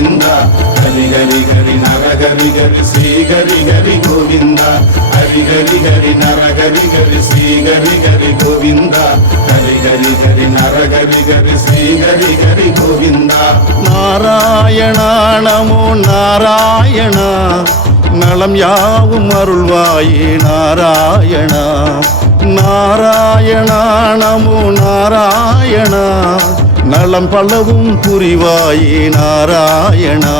கோவிந்தா ஹரி ஹரி ஹரி நரஹரி ஹரி ஸ்ரீ ஹரி ஹரி கோவிந்தா ஹரி ஹரி ஹரி நரஹரி ஹரி ஸ்ரீ ஹரி ஹரி கோவிந்தா ஹரி ஹரி ஹரி நரஹரி ஹரி ஸ்ரீ ஹரி ஹரி கோவிந்தா நாராயணா நமோ நாராயணா நலம் யாவும் அருள்வாயே நாராயணா நாராயணா நமோ நாராயணா நலம் பலவும் புரிவாயே நாராயணா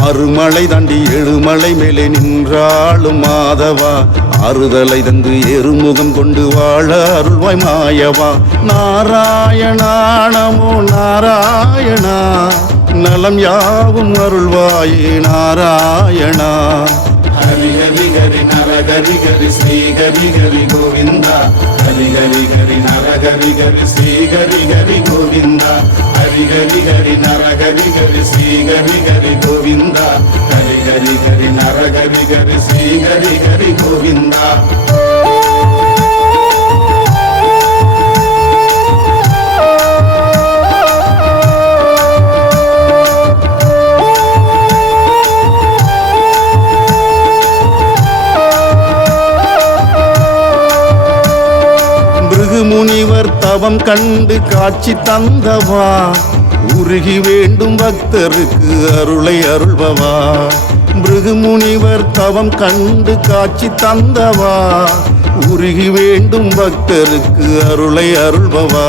ஆறுமலை தாண்டி எழுமலை மேலே நின்றாளும் மாதவா ஆறுதலை தந்து எருமுகம் கொண்டு வாழ அருள்வாய் மாயவா நாராயணா நமோ நாராயணா நலம் யாவும் அருள்வாயே நாராயணா ஹரி ஹரி ஹரி நரஹரி ஹரி ஸ்ரீ ஹரி ஹரி கோவிந்தா ஹரி ஹரி ஹரி நரஹரி ஹரி ஸ்ரீ ஹரி ஹரி கோவிந்தா ஹரி ஹரி ஹரி நரஹரி ஹரி ஸ்ரீ ஹரி ஹரி கோவிந்தா ஹரி ஹரி ஹரி நரஹரி ஹரி ஸ்ரீ ஹரி ஹரி கோவிந்தா முனிவர் தவம் கண்டு காட்சி தந்தவா உருகி வேண்டும் பக்தருக்கு அருளை அருள்பவா மிருகுமுனிவர் தவம் கண்டு காட்சி தந்தவா உருகி வேண்டும் பக்தருக்கு அருளை அருள்பவா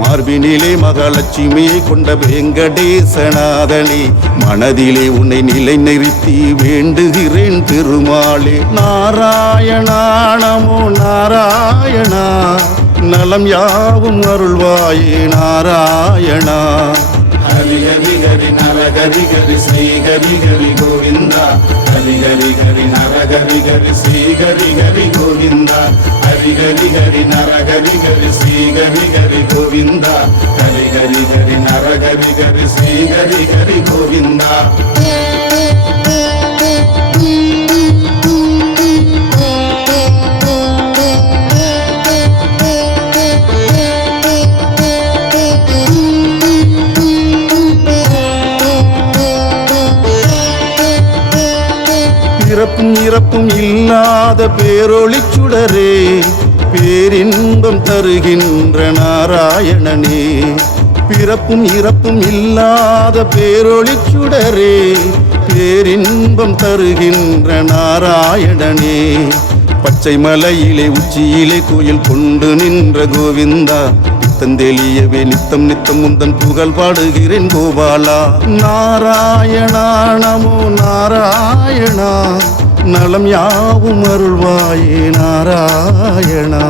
மார்பினிலே மகாலட்சுமியை கொண்ட வெங்கடேசநாதனே மனதிலே உன்னை நிலை நிறுத்தி வேண்டுகிறேன் திருமாலே நாராயணா நமோ நாராயணா நலம் யாவும் அருள்வாயே நாராயணா ஹரி ஹரி ஹரி நரஹரி ஹரி ஸ்ரீ ஹரி ஹரி கோவிந்தா ஹரி ஹரி ஹரி நரஹரி ஹரி ஸ்ரீ ஹரி ஹரி கோவிந்தா ஹரி ஹரி ஹரி நரஹரி ஹரி ஸ்ரீ ஹரி ஹரி கோவிந்தா ஹரி ஹரி ஹரி நரஹரி ஹரி ஸ்ரீ ஹரி ஹரி கோவிந்தா பிறப்பும் இறப்பும் இல்லாத பேரொளி சுடரே பேரின்பம் தருகின்ற நாராயணனே பிறப்பும் இறப்பும் இல்லாத பேரொளி சுடரே பேரின்பம் தருகின்ற நாராயணனே பச்சை மலையிலே உச்சியிலே கோயில் கொண்டு நின்ற கோவிந்தா நித்தந்தெளியவே நித்தம் நித்தம் முந்தன் புகழ் பாடுகிறேன் கோபாலா நாராயணா நமோ நாராயணா நலம் யாவும் அருள்வாயே நாராயணா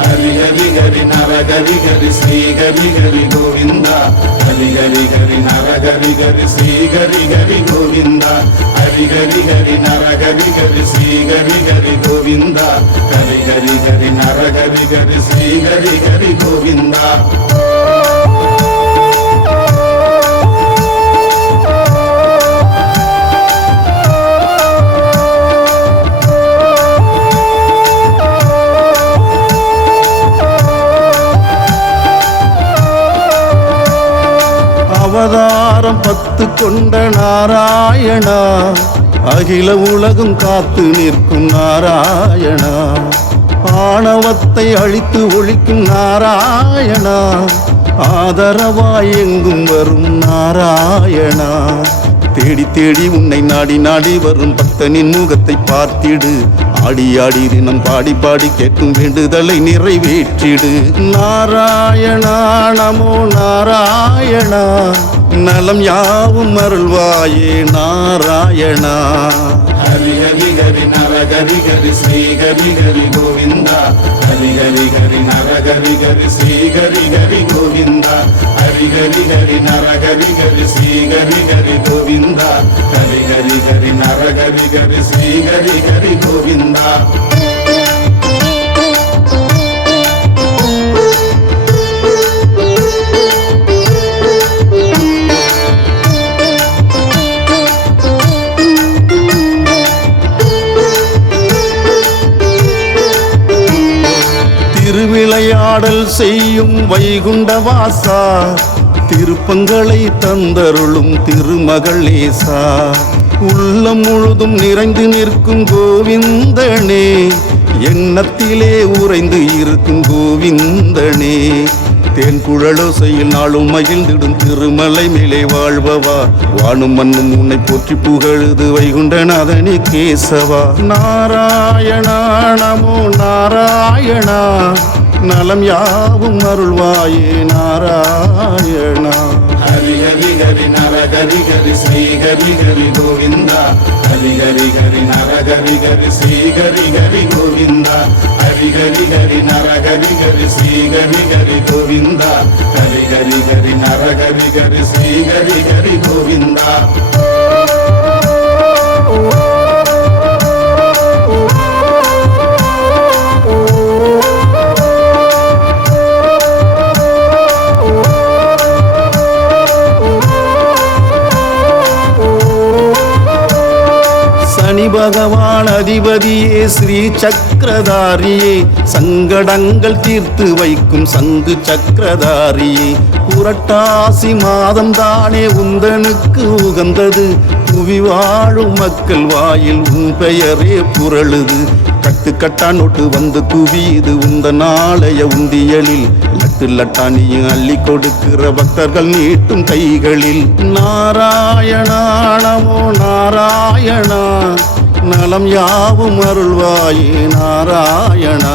ஹரி ஹரி ஹரி நரஹரி ஹரி ஸ்ரீ ஹரி ஹரி கோவிந்தா ஹரி ஹரி ஹரி நரஹரி ஹரி ஸ்ரீ ஹரி ஹரி கோவிந்தா ஹரி ஹரி ஹரி நரஹரி ஹரி ஸ்ரீ ஹரி ஹரி கோவிந்தா ஹரி ஹரி ஹரி நரஹரி ஹரி ஸ்ரீ ஹரி ஹரி கோவிந்தா அவதாரம் 10 கொண்ட நாராயணா அகில உலகும் காத்து நிற்கும் நாராயணா ஆணவத்தை அழித்து ஒழிக்கும் நாராயணா ஆதரவாய் எங்கும் வரும் நாராயணா தேடி தேடி உன்னை நாடி நாடி வரும் பக்தனின் முகத்தை பார்த்திடு ஆடி ஆடி தினம் பாடி பாடி கேட்கும் வேண்டுதலை நிறைவேற்றிடு நாராயணா நமோ நாராயணா நலம் யாவும் அருள்வாயே நாராயணா ஹரி ஹரி ஹரி நரஹரி ஹரி ஸ்ரீ ஹரி ஹரி கோவிந்தா ஹரி ஹரி ஹரி நரஹரி ஹரி ஸ்ரீ ஹரி ஹரி கோவிந்தா ஹரி ஹரி ஹரி நரஹரி ஹரி ஸ்ரீ ஹரி ஹரி கோவிந்தா ஹரி ஹரி ஹரி நரஹரி ஹரி ஸ்ரீ ஹரி ஹரி கோவிந்தா திருவிளையாடல் செய்யும் வைகுண்ட வாசா திருப்பங்களை தந்தருளும் திருமகளேசா, உள்ளம் முழுதும் நிறைந்து நிற்கும் கோவிந்தனே, எண்ணத்திலே உறைந்து இருக்கும் கோவிந்தனே, தேன் குழலோசையில் நாளும் மகிழ்ந்திடும் திருமலை மேலே வாழ்பவா, வானும் மண்ணும் உன்னை போற்றி புகழுது வைகுண்டநாதனே கேசவா. நாராயணா நமோ நாராயணா, நலம் யாவும் அருள்வாயே நாராயணா. ஹரி ஹரி ஹரி நர ஹரி ஹரி ஸ்ரீ ஹரி ஹரி கோவிந்தா, ஹரி ஹரி ஹரி நர ஹரி ஹரி ஸ்ரீ ஹரி ஹரி கோவிந்தா, ஹரி ஹரி ஹரி நர ஹரி ஹரி ஸ்ரீ ஹரி ஹரி கோவிந்தா, ஹரி ஹரி ஹரி நர ஹரி ஹரி ஸ்ரீ ஹரி ஹரி கோவிந்தா. சனி பகவான் அதிபதியே ஸ்ரீ சக்கரதாரியே, சங்கடங்கள் தீர்த்து வைக்கும் சங்கு சக்கரதாரியே, புரட்டாசி மாதம் தானே உந்தனுக்கு உகந்தது, புவி வாழும் மக்கள் வாயில் உன் பெயரே புரளுது, கட்டுக்கட்டா நோட்டு வந்து குவியுது உந்த நாளைய உந்தியலில், லட்டு லட்டா நீயும் அள்ளி கொடுக்கிற பக்தர்கள் நீட்டும் கைகளில். நாராயணா நமோ நாராயணா, நலம் யாவும் அருள்வாயே நாராயணா.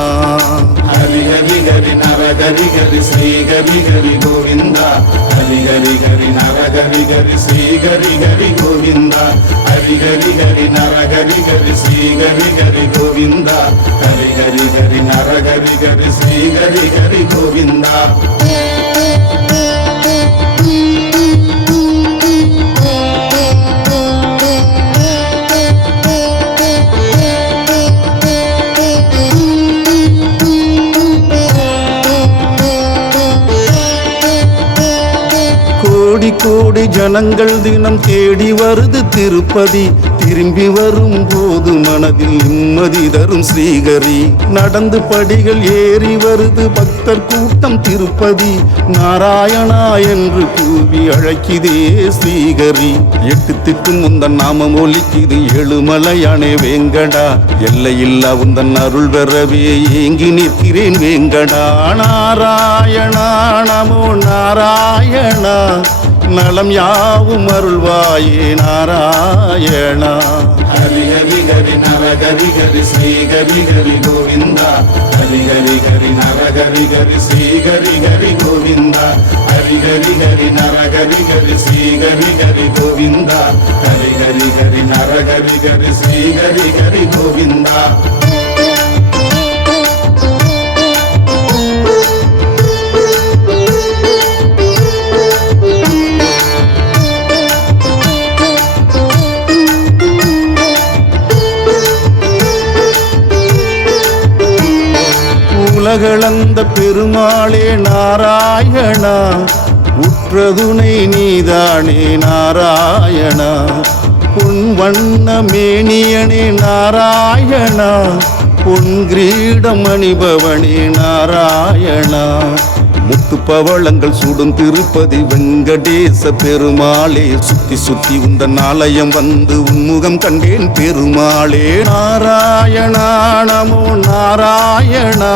ஹரி ஹரி ஹரி நர ஹரி ஹரி ஸ்ரீ ஹரி ஹரி கோவிந்தா, ஹரி ஹரி ஹரி நர ஹரி ஹரி ஸ்ரீ ஹரி ஹரி கோவிந்தா, ஹரி ஹரி ஹரி நர ஹரி ஹரி ஸ்ரீ ஹரி ஹரி கோவிந்தா, ஹரி ஹரி ஹரி நர ஹரி ஹரி ஸ்ரீ ஹரி ஹரி கோவிந்தா. கோடி கோடி ஜனங்கள் தினம் தேடி வருது திருப்பதி, திரும்பி வரும் போது மனதில் நிம்மதி தரும் ஸ்ரீஹரி, நடந்து படிகள் ஏறி வருது பக்தர் கூட்டம் திருப்பதி, நாராயணா என்று கூவி அழைக்குதே ஸ்ரீஹரி, எட்டு திக்கும் உந்தன் நாமம் ஒலிக்குது ஏழுமலையானே வேங்கடா, எல்லையில்லா உந்தன் அருள் பெறவே ஏங்கி நிற்கிறேன் வேங்கடா. நாராயணா நமோ நாராயணா, நலம் யாவும் அருள்வாயே நாராயணா. ஹரி ஹரி ஹரி நர ஹரி ஹரி ஸ்ரீ ஹரி ஹரி கோவிந்தா, ஹரி ஹரி ஹரி நர ஹரி ஹரி ஸ்ரீ ஹரி ஹரி கோவிந்தா, ஹரி ஹரி ஹரி நர ஹரி ஹரி ஸ்ரீ ஹரி ஹரி கோவிந்தா, ஹரி ஹரி ஹரி நர ஹரி ஹரி ஸ்ரீ ஹரி ஹரி கோவிந்தா. உலகளந்த பெருமாளே நாராயணா, உற்றதுணை நீதானே நாராயணா, பொன் வண்ண மேனியனே நாராயணா, பொன் கிரீடம் அணிபவனே நாராயணா, முத்து பவளங்கள் சுடும் திருப்பதி வெங்கடேச பெருமாளே, சுத்தி சுத்தி உந்தன் ஆலயம் வந்து உன்முகம் கண்டேன் பெருமாளே. நாராயணா நமோ நாராயணா,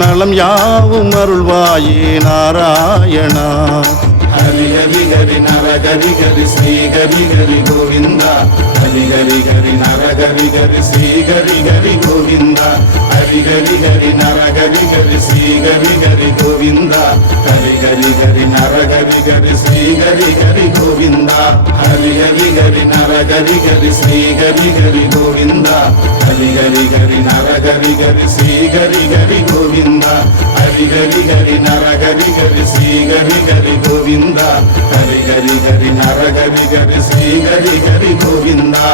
நலம் யாவும் அருள்வாயே நாராயணா. ஹரி ஹரி ஹரி நர ஹரி ஹரி ஸ்ரீ ஹரி ஹரி கோவிந்தா, ஹரி ஹரி ஹரி நர ஹரி ஹரி ஸ்ரீ ஹரி ஹரி கோவிந்தா, ஹரி ஹரி ஹரி நர ஹரி ஹரி ஸ்ரீ ஹரி ஹரி கோவிந்தா, ஹரி ஹரி ஹரி நர ஹரி ஹரி ஸ்ரீ ஹரி ஹரி கோவிந்தா, ஹரி ஹரி ஹரி நர ஹரி ஹரி ஸ்ரீ ஹரி ஹரி கோவிந்தா, ஹரி ஹரி ஹரி நர ஹரி ஹரி ஸ்ரீ ஹரி ஹரி கோவிந்தா, ஹரி ஹரி ஹரி நர ஹரி ஹரி ஸ்ரீ ஹரி ஹரி கோவிந்தா, ஹரி ஹரி ஹரி நர ஹரி ஹரி ஸ்ரீ ஹரி ஹரி கோவிந்தா.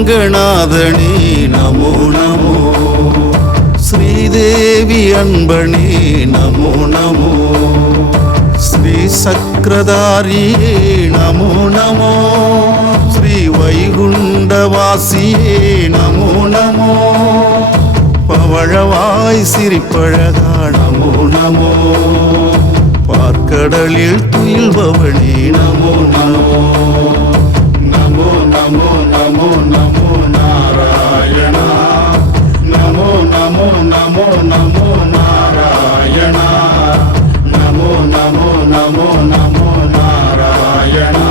ரங்கநாதனே நமோ நமோ, ஸ்ரீதேவி அன்பனே நமோ நமோ, ஸ்ரீ சக்கரதாரியே நமோ நமோ, ஸ்ரீ வைகுண்டவாசியே நமோ நமோ, பவழவாய் சிரிப்பழகா நமோ நமோ, பார்க்கடலில் துயில்பவனே நமோ நமோ. நமோ நமோ நமோ நமோ நாராயணா, நமோ நமோ நமோ நமோ நாராயணா, நமோ நமோ நமோ நமோ நாராயணா,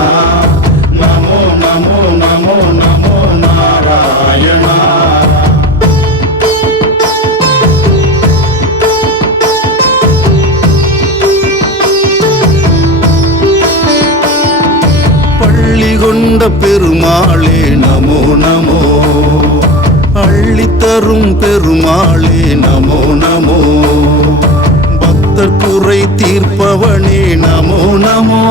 நமோ நமோ நமோ நமோ நாராயணா. பள்ளி கொண்ட பெருமாளே நமோ நமோ, அள்ளித்தரும் பெருமாளே நமோ நமோ, பக்தர் குறை தீர்ப்பவனே நமோ நமோ,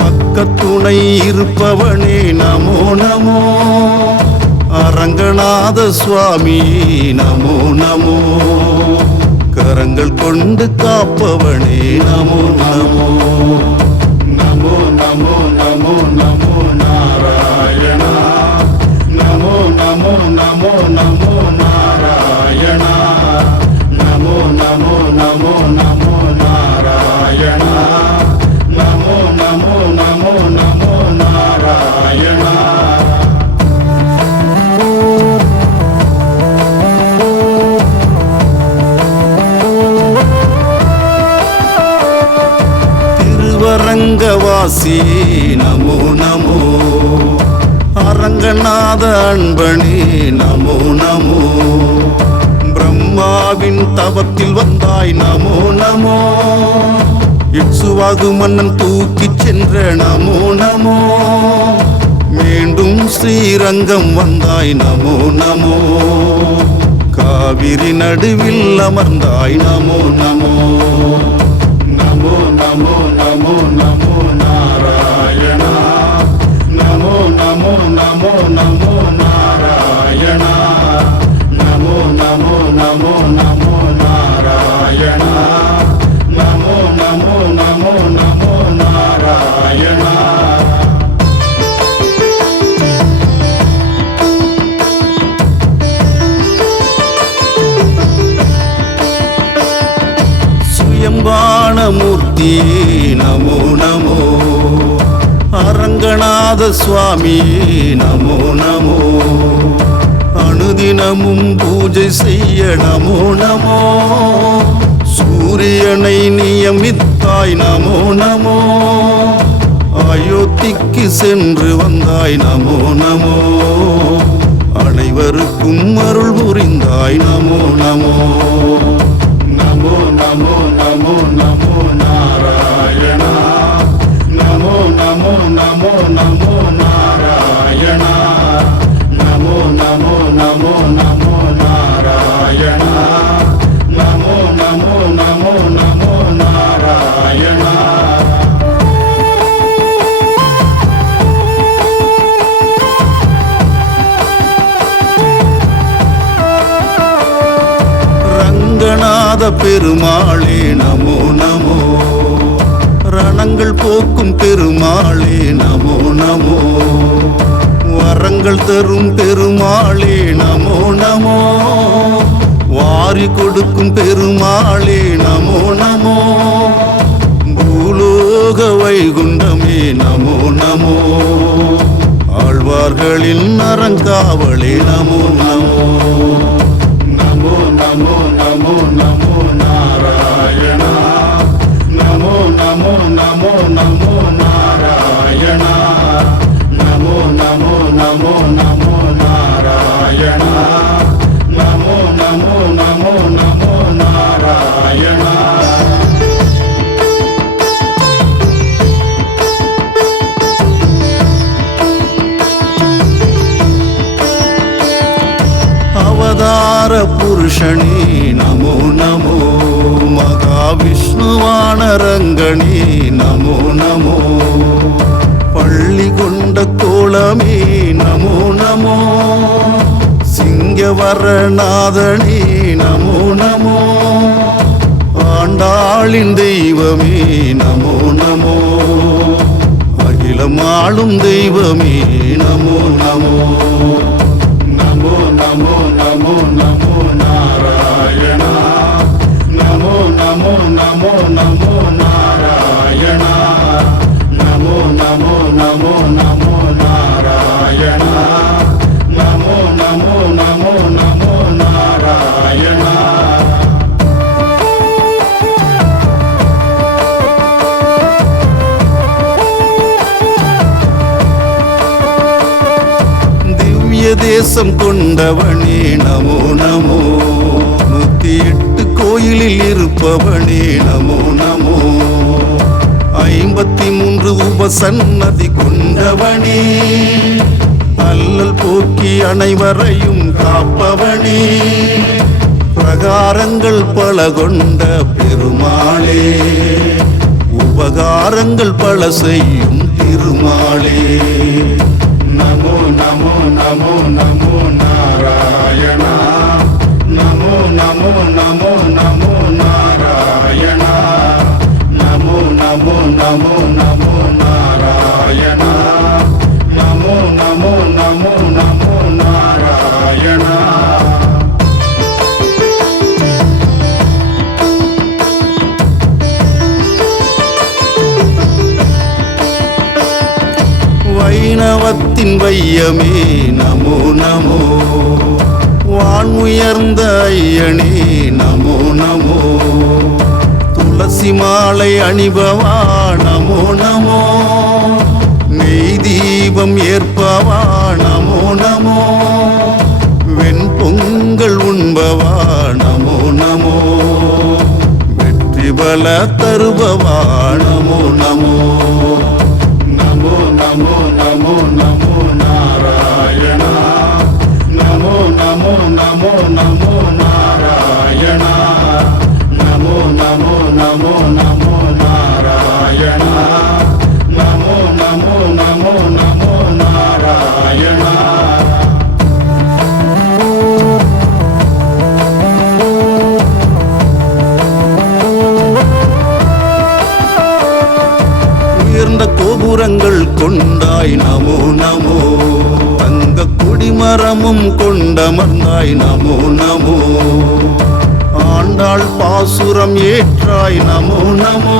பக்கத்துணை இருப்பவனே நமோ நமோ, அரங்கநாத சுவாமி நமோ நமோ, கரங்கள் கொண்டு காப்பவனே நமோ நமோ. நமோ நமோ நமோ நமோ நாராயணா, நமோ நமோ நமோ நமோ நாராயணா, நமோ நமோ நமோ நமோ நாராயணா, நமோ நமோ நமோ நமோ நாராயணா. திருவரங்கவாசியே நமோ நமோ, அரங்கநாத அன்பனே நமோ நமோ, பிரம்மாவின் தவத்தில் வந்தாய் நமோ நமோ, இட்சுவாகு மன்னன் தூக்கிச் சென்ற நமோ நமோ, மீண்டும் ஸ்ரீரங்கம் வந்தாய் நமோ நமோ, காவிரி நடுவில் அமர்ந்தாய் நமோ நமோ. நமோ நமோ நமோ நமோ நாராயணா, நமோ நமோ நமோ நமோ நாராயணா, நமோ நமோ நமோ நமோ நாராயணா, நமோ நமோ நமோ நமோ நாராயணா. சுயம்பாணமூர்த்தியே நமோ நமோ, அரங்கநாத சுவாமியே நமோ நமோ, அனுதினமும் பூஜை செய்ய நமோ நமோ, சூரியனை நியமித்தாய் நமோ நமோ, அயோத்திக்கு சென்று வந்தாய் நமோ நமோ, அனைவருக்கும் அருள் புரிந்தாய் நமோ நமோ. நமோ நமோ நமோ நமோ நாராயணா, நமோ நமோ நமோ நமோ நாராயணா, நமோ நமோ நமோ நமோ நாராயணா, நமோ நமோ நமோ நமோ நாராயணா. ரங்கநாத பெருமாளே நமோ நமோ, ரணங்கள் போக்கும் பெருமாளே நமோ நமோ, வரங்கள் தரும் பெருமாளே நமோ நமோ, வாரி கொடுக்கும் பெருமாளே நமோ நமோ, பூலோக வைகுண்டமே நமோ நமோ, ஆழ்வார்களின் அறங்காவலே நமோ நமோ. நமோ நமோ நமோ நமோ நாராயணா, நமோ நமோ நமோ நமோ நாராயணா, நமோ நமோ நமோ நமோ நாராயணா, நமோ நமோ நமோ நமோ நாராயணா. அவதார புருஷனே நமோ நமோ, மகாவிஷ்ணுவானரங்கனே நமோ நமோ, பள்ளி கொண்ட கோலமே நமோ நமோ, அபயவரநாதனே நமோ நமோ, ஆண்டாளின் தெய்வமே நமோ நமோ, அகிலம் ஆளும் தெய்வமே நமோ நமோ. நமோ நமோ நமோ நமோ நாராயணா, நமோ நமோ நமோ நமோ நாராயணா, நமோ நமோ நமோ நமோ நாராயணா, நமோ நமோ நமோ நமோ நாராயணா. தேசம் கொண்டவனே நமோ நமோ, 108 கோயிலில் இருப்பவனே நமோ நமோ, 53 உபசன்னதி கொண்டவனே, அல்லல் போக்கி அனைவரையும் காப்பவனே, பிரகாரங்கள் பல கொண்ட பெருமாளே, உபகாரங்கள் பல செய்யும் திருமாளே. நமோ நமோ நமோ நமோ நாராயணா, நமோ நமோ நமோ நமோ நாராயணா, நமோ நமோ நமோ நமோ நாராயணா, நமோ நமோ நமோ நமோ நாராயணா. வைணவத்தின் வையமே நமோ நமோ, வான்முயர்ந்த ஐயனே நமோ நமோ, துளசி மாலை அணிபவா நமோ நமோ, நெய் தீபம் ஏற்பவா நமோ நமோ, வெண்பொங்கல் உண்பவா நமோ நமோ, வெற்றி பல தருபவா நமோ நமோ. நமோ நமோ நமோ நமோ நாராயணா, நமோ நமோ நமோ நமோ நாராயணா, நமோ நமோ நமோ நமோ நாராயணா, நமோ நமோ நமோ நமோ நாராயணா. உயர்ந்த கோபுரங்கள் கொண்டாய் நமோ நமோ, தங்க கொடிமரமும் கொண்டமர்ந்தாய் நமோ நமோ, ஆண்டாள் பாசுரம் ஏற்றாய் நமோ நமோ,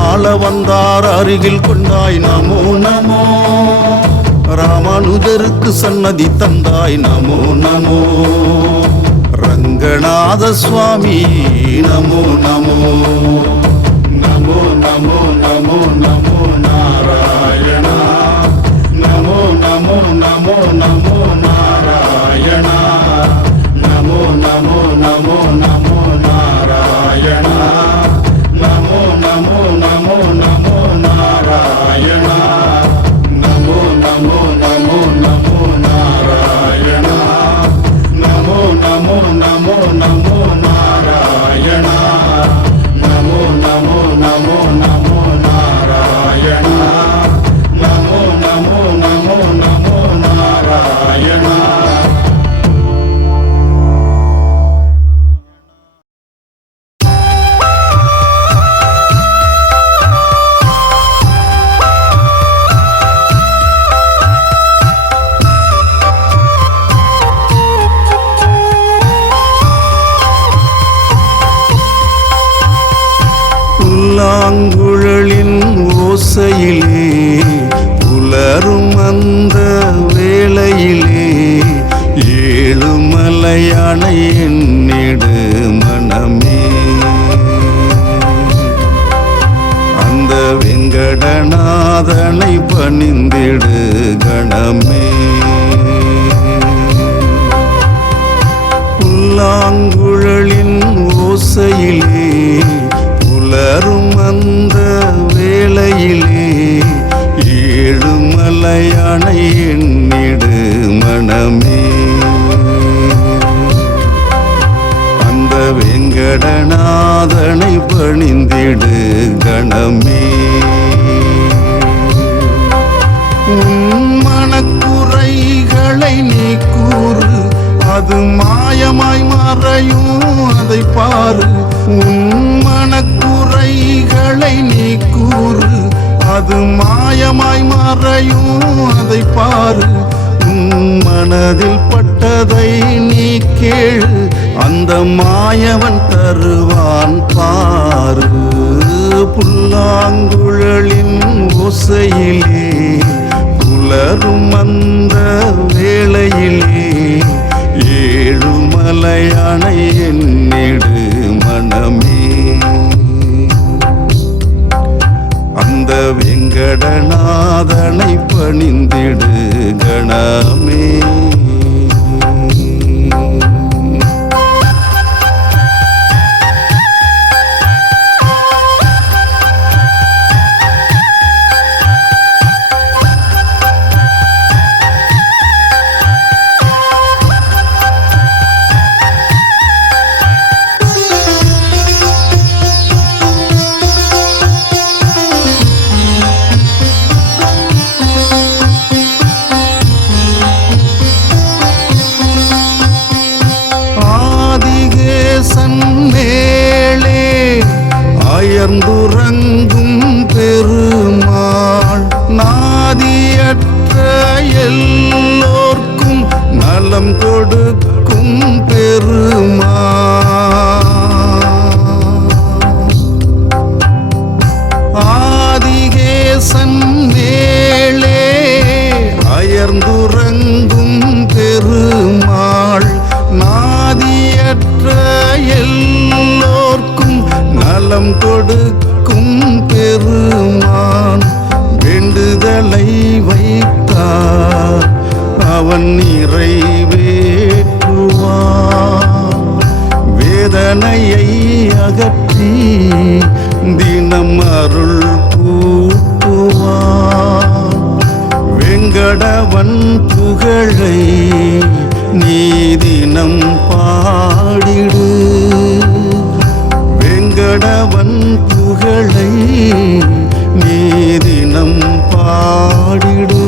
ஆள வந்தார் அருகில் கொண்டாய் நமோ நமோ, ராமானுஜருக்கு சன்னதி தந்தாய் நமோ நமோ, ரங்கநாத சுவாமி நமோ நமோ. நமோ நமோ நமோ நமோ நாராயணா, நமோ நமோ நமோ நமோ நாராயணா, நமோ நமோ நமோ நமோ நாராயணா, நமோ நமோ நமோ நமோ நாராயணா, நமோ நமோ நமோ நமோ நாராயணா, நமோ நமோ நமோ நமோ நாராயணா, நமோ நமோ நமோ நமோ நாராயணா, நமோ நமோ நமோ நமோ நாராயணா. புல்லாங்குழலின் ஓசையிலே புலரும் அந்த வேளையிலே, ஏழுமலையான என்னிடு மனமே, அந்த வெங்கடநாதனை பணிந்திடு கணமே. புல்லாங்குழலின் ஓசையிலே புலரும் அந்த வேளையிலே, ஏழுமலையான என்னிடு மனமே, அந்த வெங்கடநாதனை பணிந்திடு கணமே. உன் மனக்குறைகளை நீ கூறு, அது மாயமாய் மறையும் அதை பாரு. உன் மனக்குறைகளை நீ கூறு. அது மாயமாய் மறையும் அதை பாரு. உன் மனதில் பட்டதை நீ கேளு. அந்த மாயவன் தருவான் பாரு. புல்லாங்குழலின் ஓசையிலே புலரும் அந்த வேளையிலே ஏழுமலையானை எண்ணிடு மனமே. அந்த வெங்கடநாதனை பணிந்திடு கணமே. மேலே அயர்ந்துறங்கும் பெருமாள் நாதியற்ற எல்லோர்க்கும் நலம் கொடுக்கும் பெருமாள். ஆதிகேசன் மேலே அயர்ந்துறங்கும் பெருமாள் நாதியற்ற எல்லோர்க்கும் நலம் கொடுக்கும் பெருமான். வேண்டுதலை வைத்தார் அவன் நிறைவேற்றுவான். வேதனையை அகற்றி தினம் அருள் கூட்டுவான். வெங்கடவன் புகழை நீ தினம் பாடிடு. வெங்கடவன் புகழை நீ தினம் பாடிடு.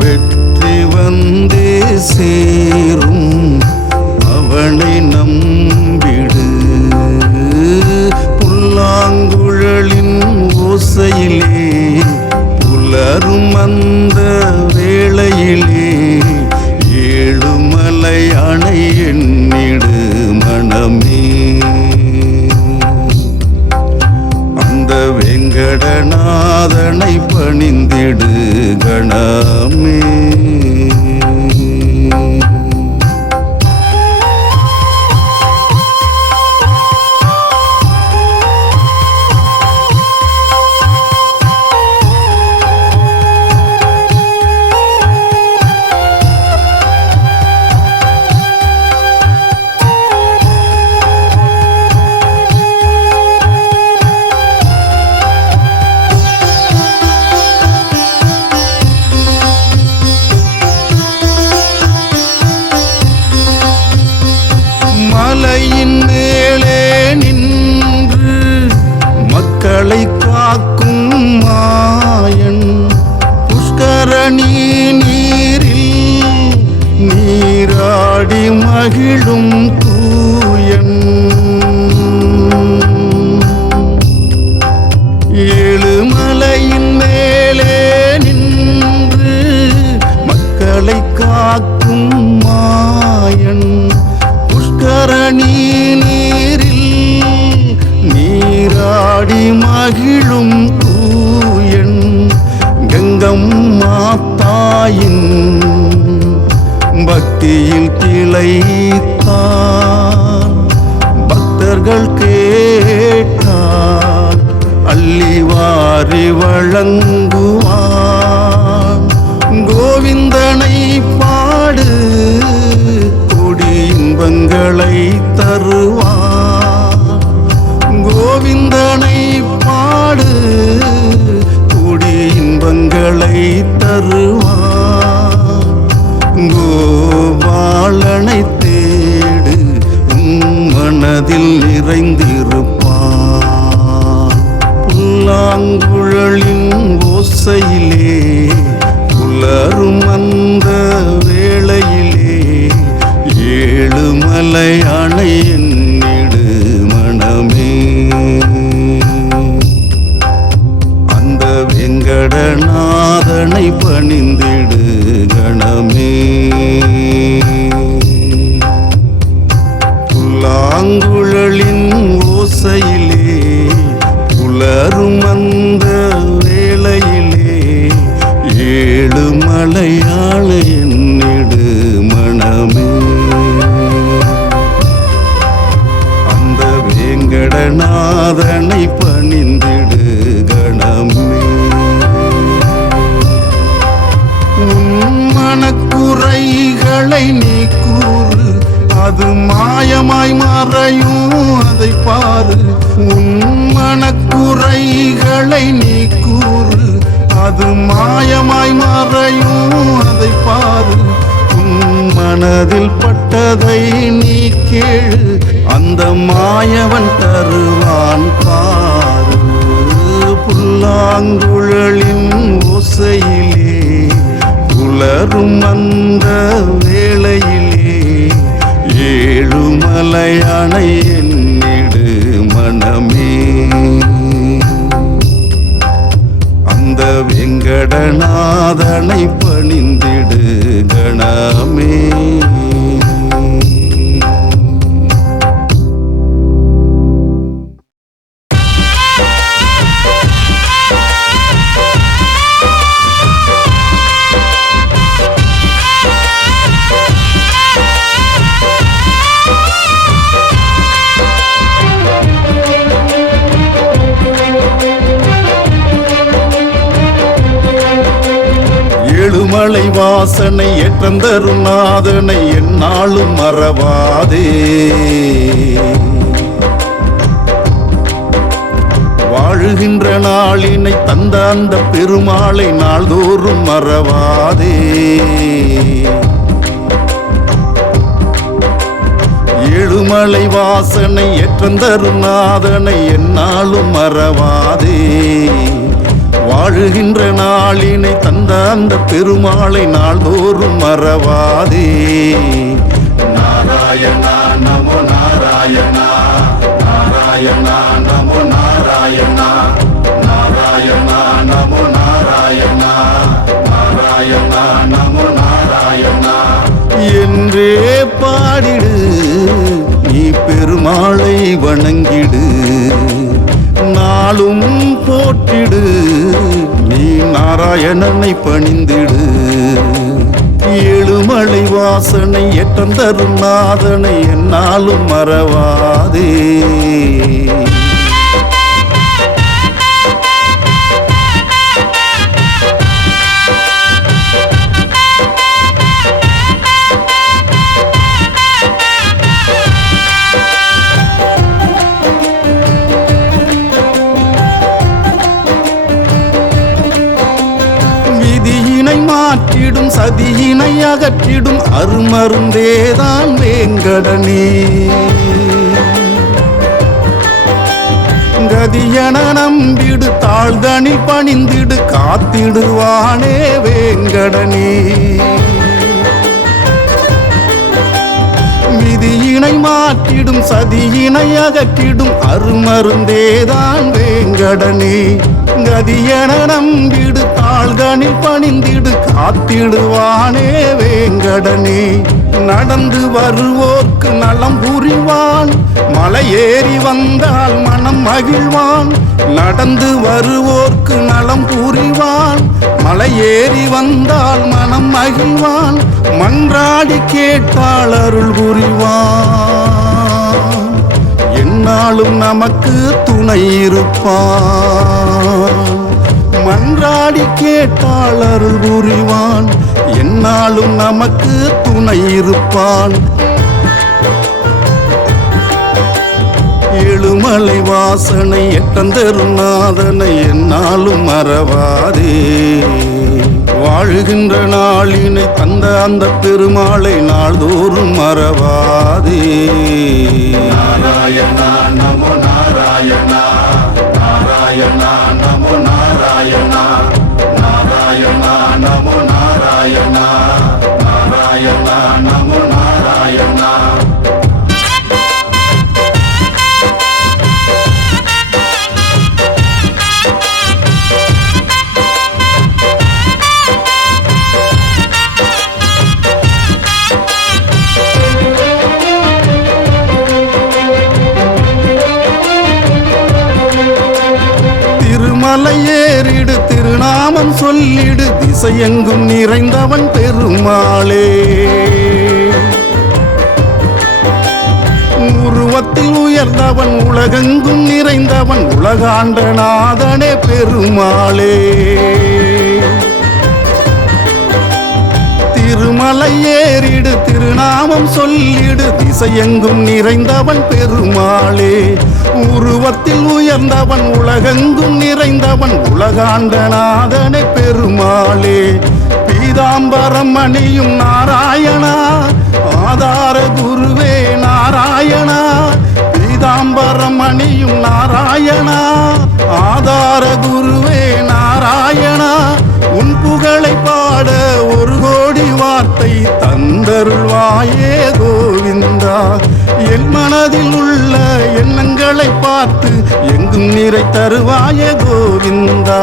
வெற்றி வந்தே சேரும் அவனை நம்பிடு. புல்லாங்குழலின் ஓசையிலே புலரும் அந்த வேளையிலே ஏழுமலையானை எண்ணிடு மனமே. அந்த வெங்கடநாதனை பணிந்திடு கணமே. மலையின் மேலே நின்று மக்களை காக்கும் மாயன். புஷ்கரணி நீரில் நீராடி மகிழும் தூயன். ஏழுமலையின் மேலே நின்று மக்களை காக்கும் மாயன். புஷ்கரணி நீரில் நீராடி மகிழும் தூயன். கங்கம்மா தாயின் பக்தியில் திளைத்தான். பக்தர்கள் கேட்டால் அள்ளி வாரி வழங்குவான். கோவிந்தனை பாடு கொடி இன்பங்களை தருவான். கோவிந்தனை பாடு கொடி இன்பங்களை தருவான். கோபாலனை தேடு மனதில் நிறைந்திருப்பான். புல்லாங்குழலின் ஓசையிலே புலரும் அந்த வேளையிலே அது மாயமாய் மறையும் அதை பாரு. உன் மனக்குறைகளை நீ கூறு. அது மாயமாய் மறையும் அதை பாரு. உன் மனதில் பட்டதை நீ கேளு. அந்த மாயவன் தருவான் பாரு. புல்லாங்குழலின் ஓசையிலே புலரும் அந்த வேளையிலே ஏழுமலையானை எண்ணிடு மனமே. அந்த வெங்கடநாதனை பணிந்திடு கணமே. ஏழுமலை வாசனை ஏற்றந்தரும் நாதனை எந்நாளும் மறவாதே. வாழுகின்ற நாளினை தந்த அந்த பெருமாளை நாள்தோறும் மறவாதே. ஏழுமலை வாசனை ஏற்றந்தரும் நாதனை எந்நாளும் மறவாதே. வாழுகின்ற நாளினை தந்த அந்த பெருமாளை நாள்தோறும் மறவாதே. நாராயணா நமோ நாராயணா, நாராயணா நமோ நாராயணா, நாராயணா நமோ நாராயணா, நாராயணா நமோ நாராயணா என்றே பாடிடு. நீ பெருமாளை வணங்கிடு. நாளும் போற்றிடு. நீ நாராயணனை பணிந்திடு. ஏழுமலை வாசனை ஏற்றந்தரும் நாதனை எந்நாளும் மறவாதே. மாற்றிடும் சதியினை அகற்றிடும் அருமருந்தேதான் வேங்கடனே. கதியன நம்பிடு தாழ்தனில் பணிந்திடு காத்திடுவானே வேங்கடனே. விதியினை மாற்றிடும் சதியினை அகற்றிடும் அருமருந்தேதான் வேங்கடனே. கதியன நம்பிடு தாழ்தனில் பணிந்திடு காத்திடுவானே வேங்கடனே. நடந்து வருவோர்க்கு நலம் புரிவான். மலையேறி வந்தால் மனம் மகிழ்வான். நடந்து வருவோர்க்கு நலம் புரிவான். மலையேறி வந்தால் மனம் மகிழ்வான். மன்றாடி கேட்டால் அருள் புரிவான். எந்நாளும் நமக்கு துணை இருப்பான். மன்றாடி கேட்டால் அருள் புரிவான். எந்நாளும் நமக்கு துணை இருப்பான். ஏழுமலை வாசனை ஏற்றந்தரும் நாதனை எந்நாளும் மறவாதே. வாழுகின்ற நாளினை தந்த அந்த பெருமாளை நாள்தோறும் மறவாதே. நாராயணா நமோ நாராயணா, நாராயணா நமோ நாராயணா, நாராயணா நமோ நாராயணா, நாராயணா நமோ நாராயணா. மலையேறிடு திருநாமம் சொல்லிடு. திசையெங்கும் நிறைந்தவன் பெருமாளே. உருவத்தில் உயர்ந்தவன் உலகெங்கும் நிறைந்தவன் உலகாண்ட நாதனே பெருமாளே. திருமலை ஏறிடு திருநாமம் சொல்லிடு திசையெங்கும் நிறைந்தவன் பெருமாளே உருவத்தில் உயர்ந்தவன் உலகெங்கும் நிறைந்தவன் உலகாண்ட நாதனே பெருமாளே பீதாம்பரம் அணியும் நாராயணா ஆதார குருவே நாராயணா பீதாம்பரம் அணியும் நாராயணா ஆதார குருவே நாராயணா உன் புகழை பாட ஒரு கோடி வார்த்தை தந்தருள்வாயே கோவிந்தா என் மனதில் உள்ள எண்ணங்களை பார்த்து எங்கும் நிறை தருவாயே கோவிந்தா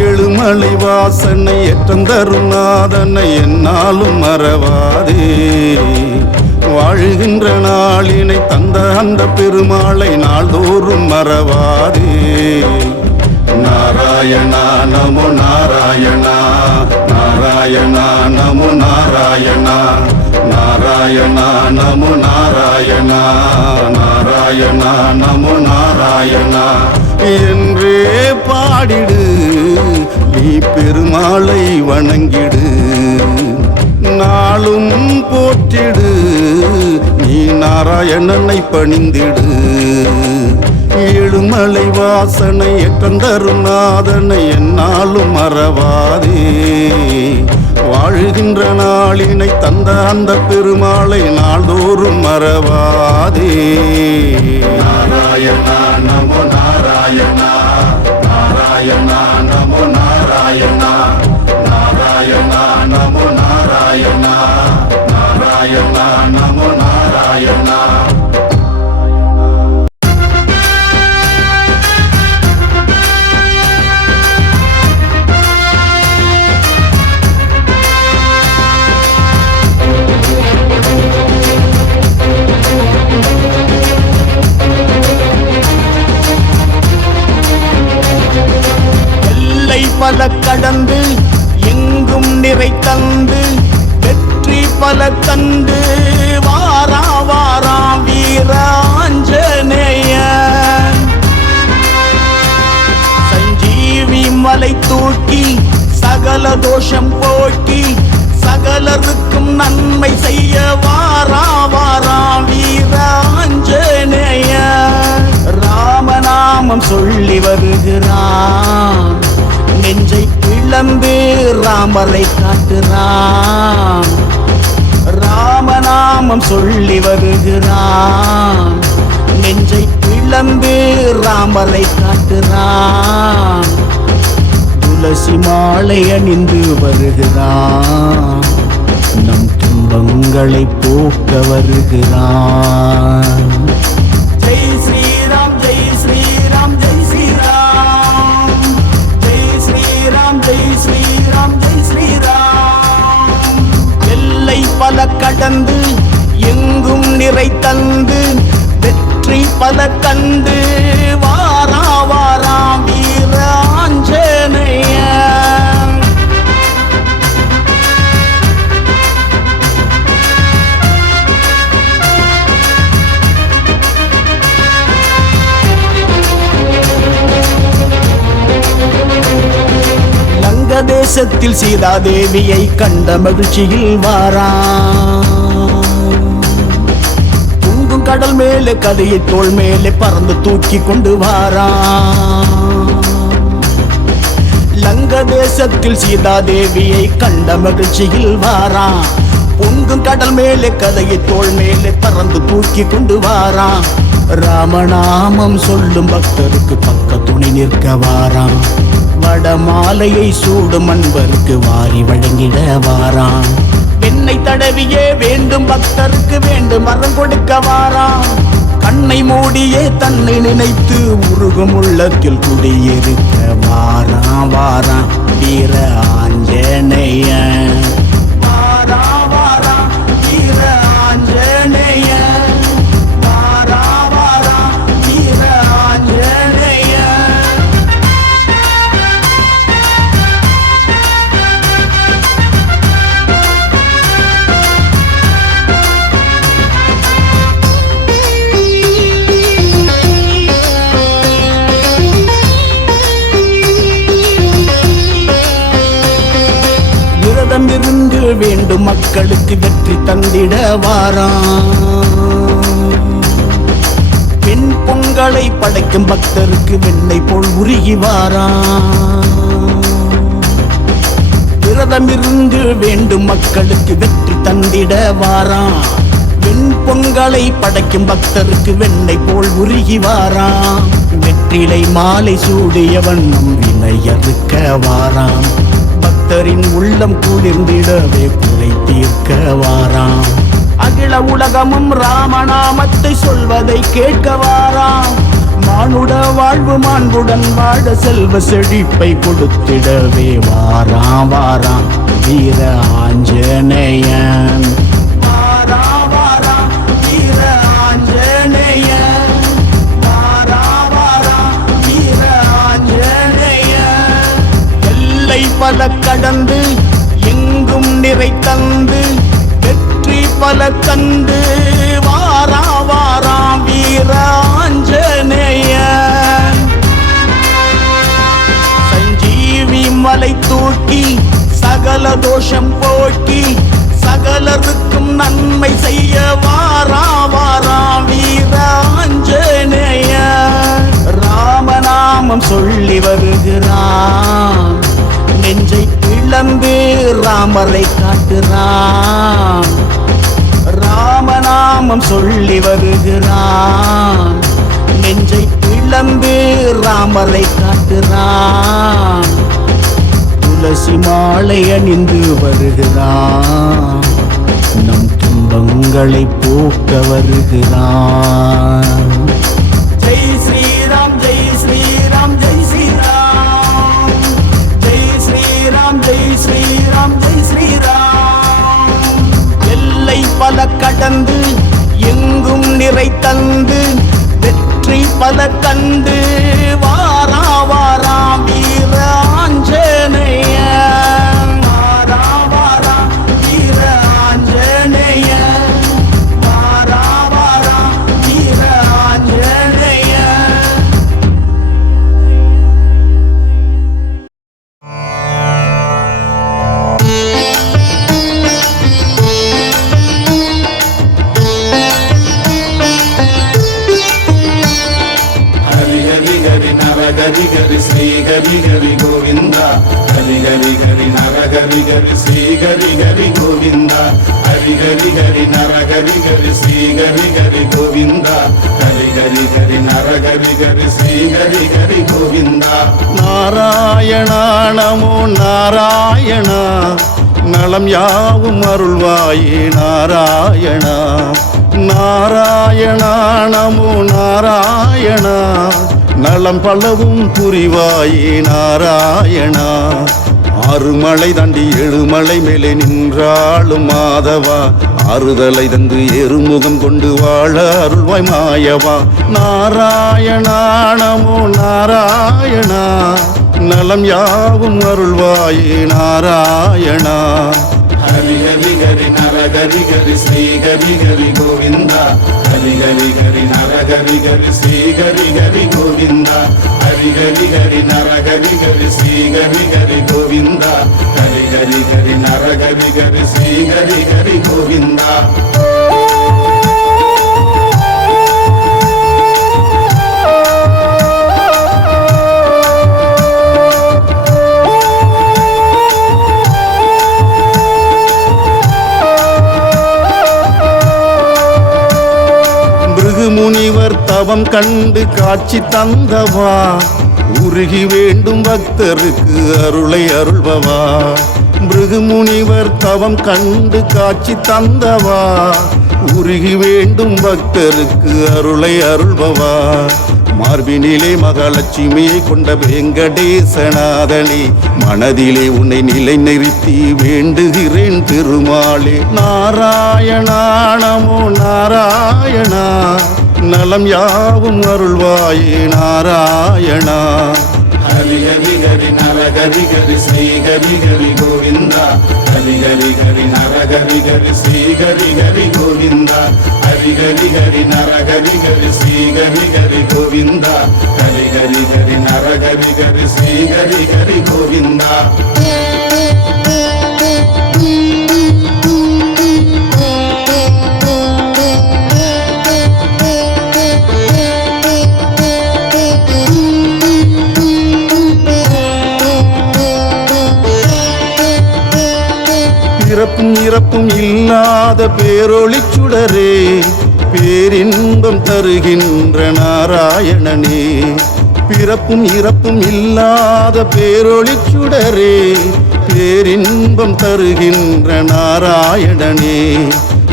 ஏழுமலை வாசனை ஏற்றந்தரும் நாதனை என்னாலும் மறவாதே வாழுகின்ற நாளினை தந்த அந்த பெருமாளை நாள்தோறும் மறவாதே நாராயணா நமோ நாராயணா நாராயணா நமோ நாராயணா நாராயணா நமோ நாராயணா நாராயணா நமோ நாராயணா என்றே பாடிடு நீ பெருமாளை வணங்கிடு நாளும் போற்றிடு நீ நாராயணனை பணிந்திடு ஏழுமலை வாசனை ஏற்றந்தரும் நாதனை என்னாலும் மறவாதே வாழுகின்ற நாளினை தந்த அந்த பெருமாளை நாள்தோறும் மறவாதே நாராயணா நமோ நாராயணா நாராயணா நமோ நாராயணா நாராயணா நமோ நாராயணா நாராயணா நமோ நாராயணா பல கடந்து எங்கும் நிறை தந்து வெற்றி பல தந்து வாரா வாரா வீர ஆஞ்சநேயன் சஞ்சீவி மலை தூக்கி சகல தோஷம் போக்கி சகலருக்கும் நன்மை செய்ய வாரா வாரா வீர ஆஞ்சநேயன் ராமநாமம் சொல்லி வருகிறான் நெஞ்சை பிளந்து ராமரை காட்டுறான் ராமநாமம் சொல்லி வருகிறான் நெஞ்சை பிளந்து ராமரை காட்டுறான் துளசி மாலை அணிந்து வருகிறான் நம் துன்பங்களை போக்க வருகிறான் ஜெய் ஸ்ரீராம் ஜெய் ஸ்ரீராம் ஜெய் ஸ்ரீராம் ஜெய் ஸ்ரீராம் ஜெய் ஸ்ரீராம் ஜெய் ஸ்ரீராம் எல்லை பல கடந்து எங்கும் நிறை தந்து வெற்றி பல கண்டு வாரா வாரா வீர ஆஞ்சநேயன் லங்க தேசத்தில் சீதாதேவியை கண்ட மகிழ்ச்சியில் வாரான் பொங்கும் கடல் மேலே கதையை தோள் மேலே பறந்து தூக்கி கொண்டு வாரான் லங்க தேசத்தில் சீதாதேவியை கண்ட மகிழ்ச்சியில் வாரான் பொங்கும் கடல் மேலே கதையை தோள் மேலே பறந்து தூக்கி கொண்டு வாரான் ராமநாமம் சொல்லும் பக்தருக்கு பக்க துணை நிற்க வாரான் வடமாலையை சூடும் அன்பருக்கு வாரி வழங்கிட வாரான் பெண்ணை தடவியே வேண்டும் பக்தருக்கு வேண்டும் வரம் கொடுக்க வாரான் கண்ணை மூடியே தன்னை நினைத்து உருகும் உள்ளத்தில் குடியிருக்க வாரான் வாரான் வீர ஆஞ்சநேயன் வாரா வாரா வீர ஆஞ்சநேயன் வாரா வாரா வீர ஆஞ்சநேயன் விரதமிருந்து வேண்டும் மக்களுக்கு வெற்றி தந்திட வாராம். பெண் பொங்கலை படைக்கும் பக்தருக்கு வெண்ணெய் போல் உருகி வாராம். விரதமிருந்து வேண்டும் மக்களுக்கு வெற்றி தந்திட வாராம். வெண் பொங்கலை படைக்கும் பக்தருக்கு வெண்ணெய் போல் உருகி வாராம். வெற்றிலை மாலை சூடிய வண்ணம் வினையறுக்க வாராம். பக்தரின் உள்ளம் குளிர்ந்திடவே குறை தீர்க்க வாராம். அகில உலகமும் ராமநாமத்தை சொல்வதை கேட்க வாராம். மானுட வாழ்வு மாண்புடன் வாழ செல்வ செழிப்பை கொடுத்திடவே வாராம் வாராம் வீர ஆஞ்சநேயன். வாராம் வாராம் வீர ஆஞ்சநேயன். வாராம் வாராம் வீர ஆஞ்சநேயன். எல்லை பல கடந்து எங்கும் நிறை தந்து வெற்றி பல கண்டு வாரா வாராம் வீர ஆஞ்சநேயன். சஞ்சீவி மலை தூக்கி சகல தோஷம் போக்கி சகலருக்கும் நன்மை செய்ய வாரா வாராம் வீர ஆஞ்சநேயன். ராமநாமம் சொல்லி வருகிறான். நெஞ்சை பிளந்து ராமரை காட்டுறான். ராமநாமம் சொல்லி வருகிறான். நெஞ்சை பிளந்து ராமரை காட்டுறான். துளசி மாலை அணிந்து வருகிறான். நம் துன்பங்களை போக்க வருகிறான். ஜெய் ஸ்ரீராம் ஜெய் ஸ்ரீராம் ஜெய் ஸ்ரீராம். ஜெய் ஸ்ரீராம் ஜெய் ஸ்ரீராம் ஜெய் ஸ்ரீராம். எல்லை பல கடந்து எங்கும் நிறை தந்து வெற்றி பல கண்டு வாரா வாராம் வீர ஆஞ்சநேயன். வாரா வாராம் வீர ஆஞ்சநேயன். வாரா வாராம் வீர ஆஞ்சநேயன். హరి హరి హరి నర హరి హరి శ్రీ హరి హరి గోవింద. హరి హరి హరి నర హరి హరి శ్రీ హరి హరి గోవింద. హరి హరి హరి నర హరి హరి శ్రీ హరి హరి గోవింద. హరి హరి హరి నర హరి హరి శ్రీ హరి హరి గోవింద. நாராயணா நமோ நாராயணா நலம் யாவும் அருள்வாயே நாராயணா. நாராயணா நமோ நாராயணா நலம் பலவும் புரிவாயே நாராயணா. ஆறுமலை தாண்டி எழுமலை மேலே நின்றாளும் மாதவா. ஆறுதலை தந்து எருமுகம் கொண்டு வாழ அருள்வாய் மாயவா. நாராயணா நமோ நாராயணா நலம் யாவும் அருள்வாயே நாராயணா. హరి హరి హరి నర హరి హరి శ్రీ హరి హరి గోవింద. హరి హరి హరి నర హరి హరి శ్రీ హరి హరి గోవింద. హరి హరి హరి నర హరి హరి శ్రీ హరి హరి గోవింద. హరి హరి హరి నర హరి హరి శ్రీ హరి హరి గోవింద. முனிவர் தவம் கண்டு காட்சி தந்தவா. உருகி வேண்டும் பக்தருக்கு அருளை அருள்பவா. பிருகுமுனிவர் தவம் கண்டு காட்சி தந்தவா. உருகி வேண்டும் பக்தருக்கு அருளை அருள்பவா. மார்பினிலே மகாலட்சுமியை கொண்ட வெங்கடேசநாதனே மனதிலே உன்னை நிலை நிறுத்தி வேண்டுகிறேன் திருமாலே. நாராயணா நமோ நாராயணா நலம் யாவும் அருள்வாயே நாராயணா. ஹரி ஹரி ஹரி நர ஹரி ஹரி ஸ்ரீ ஹரி ஹரி கோவிந்த. ஹரி ஹரி ஹரி நர ஹரி ஹரி ஸ்ரீ ஹரி ஹரி கோவிந்த. ஹரி ஹரி ஹரி நர ஹரி ஹரி ஸ்ரீ ஹரி ஹரி கோவிந்த. ஹரி ஹரி ஹரி நர ஹரி ஹரி ஸ்ரீ ஹரி ஹரி கோவிந்த. பிறப்பும் இறப்பும் இல்லாத பேரொளிச் சுடரே, பேரின்பம் தருகின்ற நாராயணனே. பிறப்பும் இறப்பும் இல்லாத பேரொளிச் சுடரே, பேரின்பம் தருகின்ற நாராயணனே.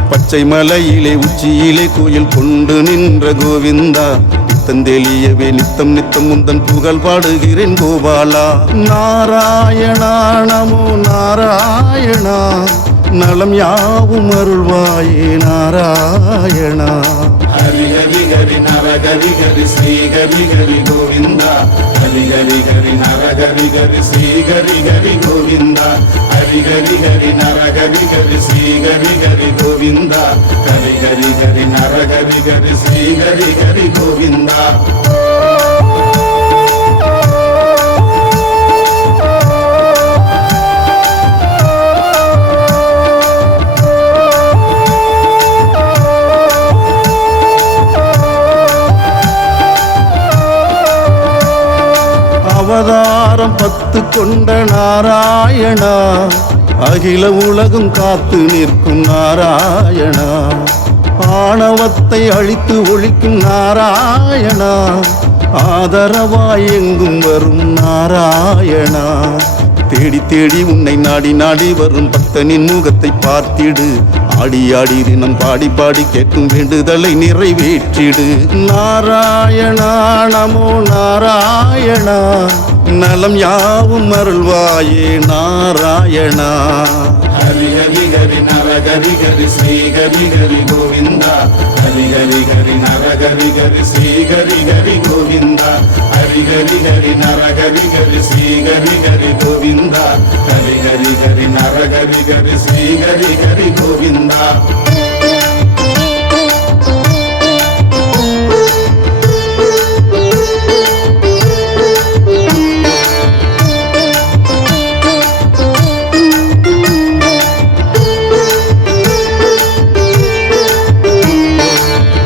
பச்சை மலையிலே உச்சியிலே கோயில் கொண்டு நின்ற கோவிந்தா, நித்தந்தெளியவே நித்தம் நித்தம் முந்தன் புகழ் பாடுகிறேன் கோபாலா. நாராயணா நமோ நாராயணா, நலம் யாவும் அருள்வாயே நாராயணா. ஹரி ஹரி ஹரி நரஹரி ஹரி ஸ்ரீ ஹரி ஹரி கோவிந்தா. ஹரி ஹரி ஹரி நரஹரி ஹரி ஸ்ரீ ஹரி ஹரி கோவிந்தா. ஹரி ஹரி ஹரி நரஹரி ஹரி ஸ்ரீ ஹரி ஹரி கோவிந்தா. ஹரி ஹரி ஹரி நரஹரி ஹரி ஸ்ரீ ஹரி ஹரி கோவிந்தா. அவதாரம் 10 கொண்ட நாராயணா, அகில உலகும் காத்து நிற்கும் நாராயணா. ஆணவத்தை அழித்து ஒழிக்கும் நாராயணா, ஆதரவாய் எங்கும் வரும் நாராயணா. தேடி தேடி உன்னை நாடி நாடி வரும் பக்தனின் முகத்தை பார்த்திடு. ஆடி ஆடி தினம் பாடி பாடி கேட்கும் வேண்டுதலை நிறைவேற்றிடு. நாராயணா நமோ நாராயணா, நலம் யாவும் அருள்வாயே நாராயணா. ஹரி ஹரி ஹரி நரஹரி ஹரி ஸ்ரீ ஹரி ஹரி கோவிந்தா. ஹரி ஹரி ஹரி நரஹரி ஹரி ஸ்ரீ ஹரி ஹரி கோவிந்தா. ஹரி ஹரி ஹரி நரஹரி ஹரி ஸ்ரீ ஹரி ஹரி கோவிந்தா. ஹரி ஹரி ஹரி நரஹரி ஹரி ஸ்ரீ ஹரி ஹரி கோவிந்தா.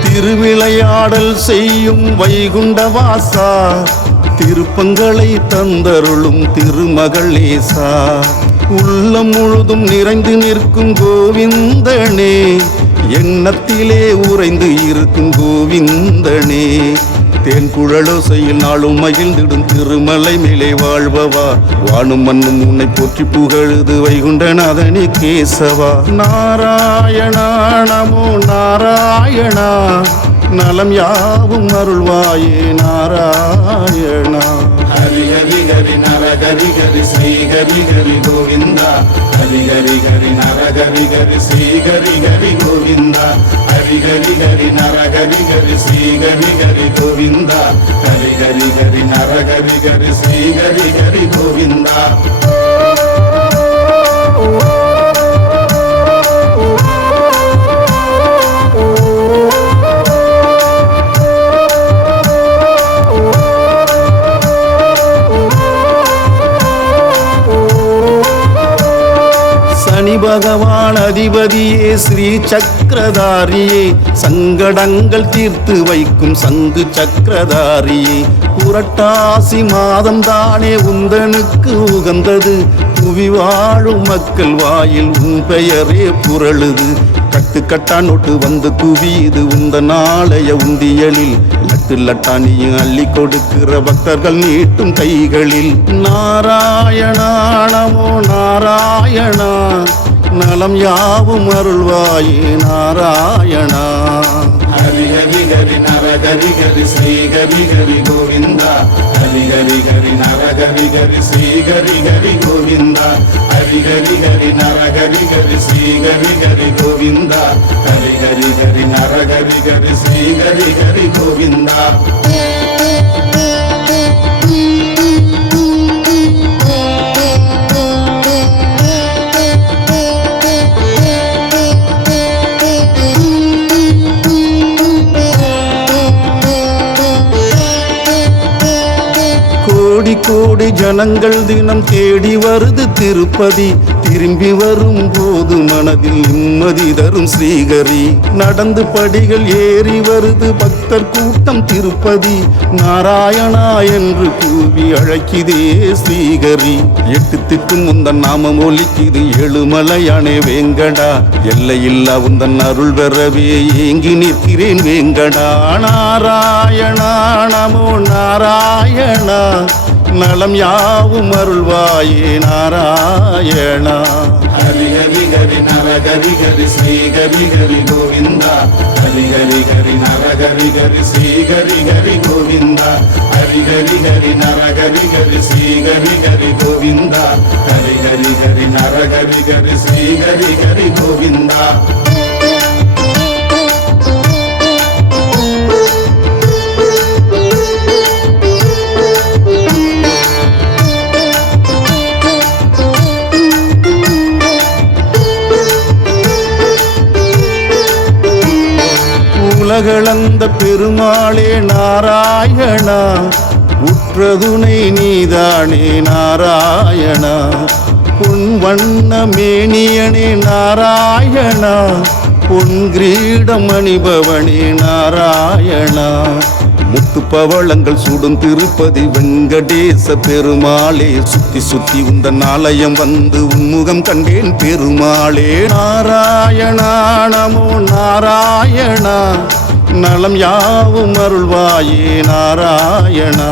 திருவிளையாடல் செய்யும் வைகுண்டவாசா, திருப்பங்களை தந்தருளும் திருமகளேசா. உள்ளம் முழுதும் நிறைந்து நிற்கும் கோவிந்தனே, எண்ணத்திலே உறைந்து இருக்கும் கோவிந்தனே. தேன் குழலோசையில் நாளும் மகிழ்ந்திடும் திருமலை மேலே வாழ்பவா, வானும் மண்ணும் உன்னை போற்றி புகழுது வைகுண்டநாதனே கேசவா. நாராயணா நமோ நாராயணா, நலம் யாவும் அருள்வாயே நாராயணா. ஹரி ஹரி ஹரி நரஹரி ஹரி ஸ்ரீ ஹரி ஹரி கோவிந்தா. ஹரி ஹரி ஹரி நரஹரி ஹரி ஸ்ரீ ஹரி ஹரி கோவிந்தா. ஹரி ஹரி ஹரி நரஹரி ஹரி ஸ்ரீ ஹரி ஹரி கோவிந்தா. ஹரி ஹரி ஹரி நரஹரி ஹரி ஸ்ரீ ஹரி ஹரி கோவிந்தா. சனி பகவான் அதிபதியே ஸ்ரீ சக்கரதாரியே, சங்கடங்கள் தீர்த்து வைக்கும் சங்கு சக்கரதாரியே. புரட்டாசி மாதம் தானே உந்தனுக்கு உகந்தது, புவி வாழும் மக்கள் வாயில் உன் பெயரே புரளுது. கட்டுக்கட்டா நோட்டு வந்து குவியுது உந்தன் ஆலய உந்தியலில், லட்டு லட்டா நீயும் அள்ளி கொடுக்கிற பக்தர்கள் நீட்டும் கைகளில். நாராயணா நமோ நாராயணா, நலம் யாவும் அருள்வாயே நாராயணா. ஹரி ஹரி ஹரி நரஹரி ஹரி ஸ்ரீ ஹரி ஹரி கோவிந்தா. ஹரி ஹரி ஹரி நரஹரி ஹரி ஸ்ரீ ஹரி ஹரி கோவிந்தா. ஹரி ஹரி ஹரி நரஹரி ஹரி ஸ்ரீ ஹரி ஹரி கோவிந்தா. ஹரி ஹரி ஹரி நரஹரி ஹரி ஸ்ரீ ஹரி ஹரி கோவிந்தா. கோடி கோடி ஜனங்கள் தினம் தேடி வருது திருப்பதி, திரும்பி வரும் போது மனதில் நிம்மதி தரும் ஸ்ரீஹரி. நடந்து படிகள் ஏறி வருது பக்தர் கூட்டம் திருப்பதி. நாராயணா என்று கூவி அழைக்குதே ஸ்ரீஹரி. 8 திக்கும் உந்தன் நாமம் ஒலிக்குது ஏழுமலையானே வேங்கடா. எல்லையில்லா உந்தன் அருள் பெறவே ஏங்கி நிற்கிறேன் வேங்கடா. நாராயணா நமோ நாராயணா நலம் யாவும் அருள்வாயே நாராயணா. ஹரி ஹரி ஹரி நரஹரி ஹரி ஸ்ரீ ஹரி ஹரி கோவிந்தா. ஹரி ஹரி ஹரி நரஹரி ஹரி ஸ்ரீ ஹரி ஹரி கோவிந்தா. ஹரி ஹரி ஹரி நரஹரி ஹரி ஸ்ரீ ஹரி ஹரி கோவிந்தா. ஹரி ஹரி ஹரி நரஹரி ஹரி ஸ்ரீ ஹரி ஹரி கோவிந்தா. உலகளந்த பெருமாளே நாராயணா. உற்றதுணை நீதானே நாராயணா. பொன் வண்ண மேனியனே நாராயணா. பொன் கிரீடம் அணிபவனே நாராயணா. முத்து பவளங்கள் சுடும் திருப்பதி வெங்கடேச பெருமாளே. சுத்தி சுத்தி உந்தன் ஆலயம் வந்து உன்முகம் கண்டேன் பெருமாளே. நாராயணா நமோ நாராயணா நலம் யாவும் அருள்வாயே நாராயணா.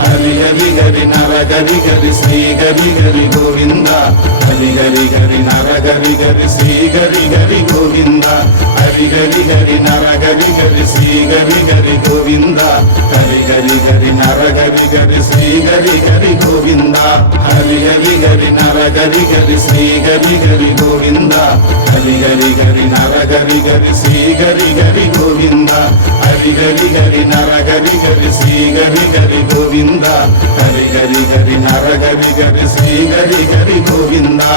ஹரி ஹரி ஹரி நரஹரி ஹரி ஸ்ரீ ஹரி ஹரி கோவிந்தா. ஹரி ஹரி ஹரி நரஹரி ஹரி ஸ்ரீ ஹரி ஹரி கோவிந்தா. ஹரி ஹரி ஹரி நரஹரி ஹரி ஸ்ரீ ஹரி ஹரி கோவிந்தா. ஹரி ஹரி ஹரி நரஹரி ஹரி ஸ்ரீ ஹரி ஹரி கோவிந்தா. ஹரி ஹரி ஹரி நரஹரி ஹரி ஸ்ரீ ஹரி ஹரி கோவிந்தா. ஹரி ஹரி ஹரி நரஹரி ஹரி ஸ்ரீ ஹரி ஹரி கோவிந்தா. ஹரி ஹரி ஹரி நரஹரி ஹரி ஸ்ரீ ஹரி ஹரி கோவிந்தா. ஹரி ஹரி ஹரி நரஹரி ஹரி ஸ்ரீ ஹரி ஹரி கோவிந்தா.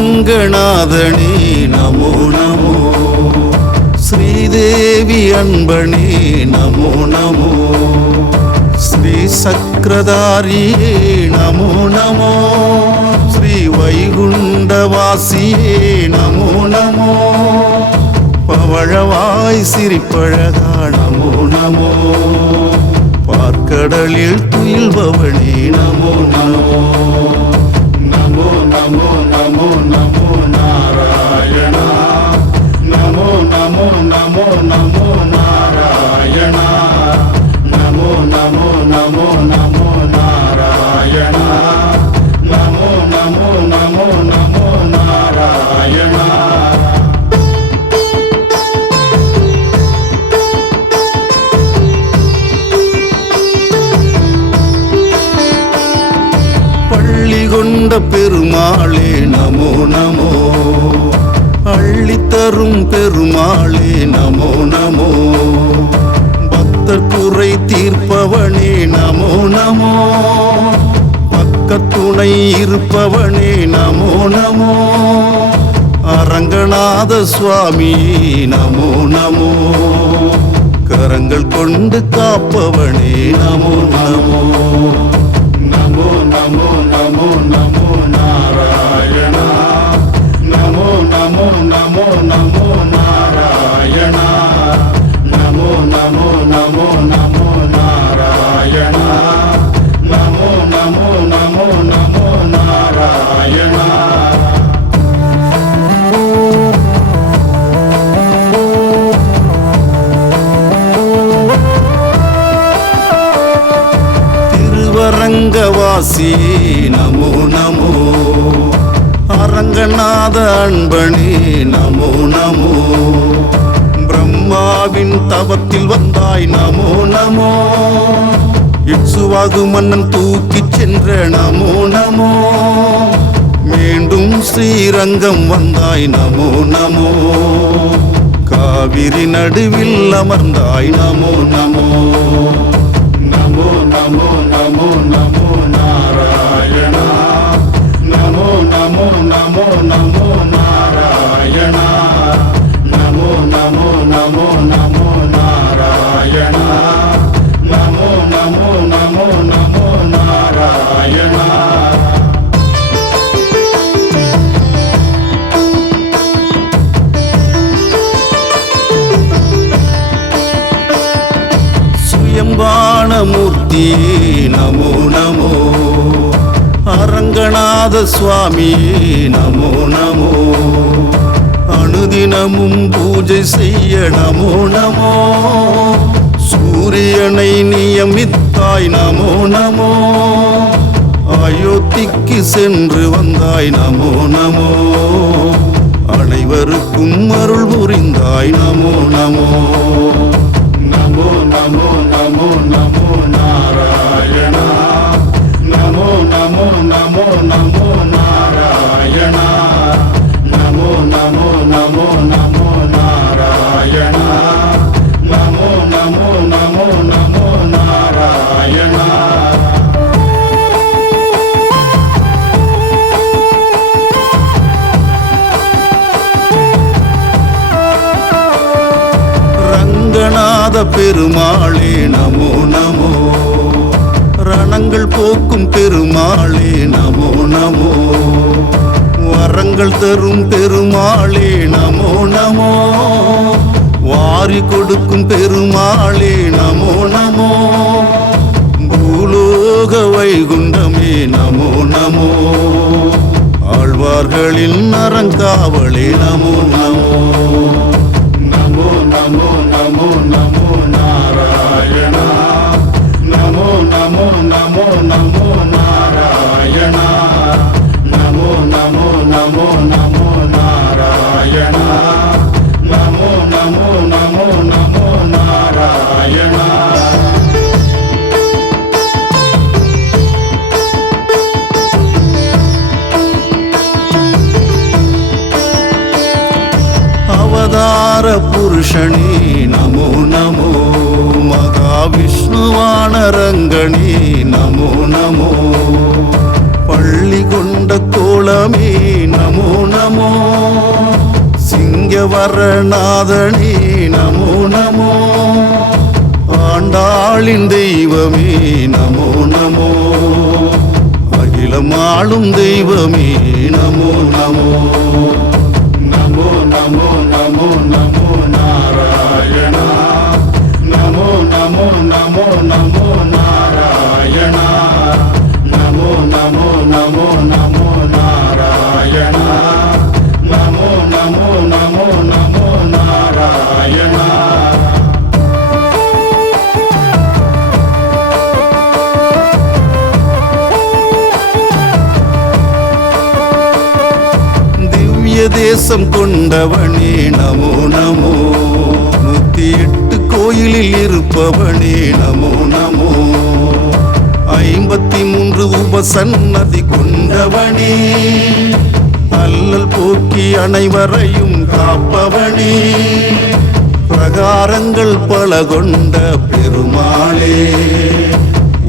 ஸ்ரீரங்கநாதனே நமோ நமோ. ஸ்ரீதேவி அன்பனே நமோ நமோ. ஸ்ரீ சக்கரதாரியே நமோ நமோ. ஸ்ரீ வைகுண்டவாசியே நமோ நமோ. பவழவாய் சிரிப்பழகா நமோ நமோ. பார்க்கடலில் துயில்பவனே நமோ நமோ. நமோ நமோ நமோ நமோ நாராயணா. நமோ நமோ நமோ நமோ நாராயணா. நமோ நமோ நமோ நமோ நாராயணா. நமோ நமோ நமோ நமோ நாராயணா. பள்ளி கொண்ட பெருமாளே நமோ நமோ. அள்ளித்தரும் பெருமாளே நமோ நமோ. பக்தர் குறை தீர்ப்பவனே நமோ நமோ. பக்கத்துணை இருப்பவனே நமோ நமோ. அரங்கநாத சுவாமி நமோ நமோ. கரங்கள் கொண்டு காப்பவனே நமோ நமோ. நமோ நமோ நமோ நமோ நாராயணா. நமோ நமோ நமோ நமோ நாராயணா. நமோ நமோ நமோ நமோ நாராயணா. நமோ நமோ நமோ நமோ நாராயணா. அரங்கவாசி நமோ நமோ. அரங்கநாத அன்பனே நமோ நமோ. பிரம்மாவின் தவத்தில் வந்தாய் நமோ நமோ. இட்சுவாகு மன்னன் தூக்கிச் சென்ற நமோ நமோ. மீண்டும் ஸ்ரீரங்கம் வந்தாய் நமோ நமோ. காவிரி நடுவில் அமர்ந்தாய் நமோ நமோ. நமோ நமோ நமோ நமோ நாராயணா. நமோ நமோ நமோ நமோ நாராயணா. நமோ நமோ நமோ நமோ நாராயணா. நமோ நமோ நமோ நமோ நாராயணா. சுயம்பாணமூர்த்தியே நமோ நமோ. அரங்கநாத சுவாமியே நமோ நமோ. அனுதினமும் பூஜை செய்ய நமோ நமோ. சூரியனை நியமித்தாய் நமோ நமோ. அயோத்திக்கு சென்று வந்தாய் நமோ நமோ. அனைவருக்கும் அருள் புரிந்தாய் நமோ நமோ. நமோ நமோ நமோ நமோ நாராயணா. நமோ நமோ நமோ நமோ நாராயணா. நமோ நமோ நமோ நமோ நாராயணா. நமோ நமோ நமோ நமோ நாராயணா. ரங்கநாத பெருமாளே நமோ நமோ. ரணங்கள் போக்கும் பெருமாளே நமோ நமோ. வரங்கள் தரும் பெருமாளே நமோ நமோ. வாரி கொடுக்கும் பெருமாளே நமோ நமோ. பூலோக வைகுண்டமே நமோ நமோ. ஆழ்வார்களின் அறங்காவலே நமோ நமோ. நமோ நமோ நமோ நமோ நாராயணா. நமோ நமோ நமோ நமோ நாராயணா. நமோ நமோ நமோ நமோ நாராயணா. நமோ நமோ நமோ நமோ நாராயணா. அவதார புருஷனே நமோ நமோ. மகாவிஷ்ணுவான ரங்கனே நமோ நமோ. பள்ளி கொண்ட கோலமே நமோ நமோ. சிங்கவரநாதனே நமோ நமோ. ஆண்டாளின் தெய்வமே நமோ நமோ. அகிலம் ஆளும் தெய்வமே நமோ நமோ. நமோ நமோ நமோ நமோ நாராயணா. நமோ நமோ நமோ நமோ நாராயணா. நமோ நமோ நமோ நமோ நாராயணா. நமோ நமோ நமோ நமோ நாராயணா. தேசம் கொண்டவனே நமோ நமோ. 108 கோயிலில் இருப்பவனே நமோ நமோ. 53 உபசன்னதி கொண்டவனே. அல்லல் போக்கி அனைவரையும் காப்பவனே. பிரகாரங்கள் பல கொண்ட பெருமாளே.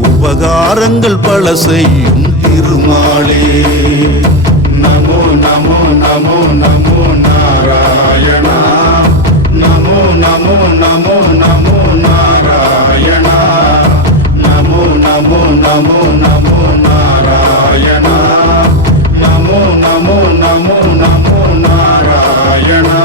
உபகாரங்கள் பல செய்யும் திருமாளே. நமோ நமோ நமோ நமோ நாராயணா. நமோ நமோ நமோ நமோ நாராயணா. நமோ நமோ நமோ நமோ நாராயணா. நமோ நமோ நமோ நமோ நாராயணா.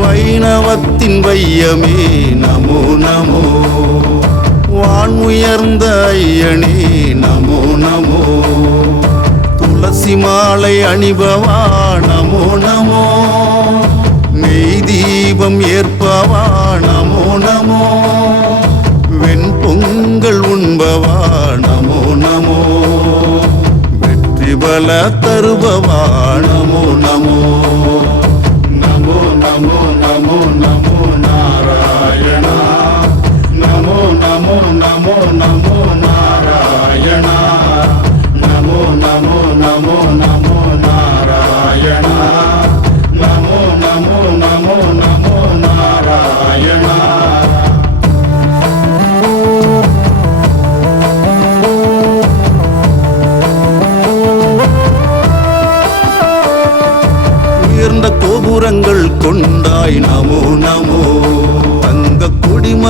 வைணவத்தின் வையமே நமோ நமோ. வான் உயர்ந்த ஐயனே நமோ நமோ. துளசி மாலை அணிபவா நமோ நமோ. நெய் தீபம் ஏற்பவா நமோ நமோ. வெண்பொங்கல் உண்பவா நமோ நமோ. வெற்றி பல தருபவா நமோ நமோ. நமோ நமோ நமோ நமோ நாராயணா. நமோ நமோ நமோ நமோ நாராயணா.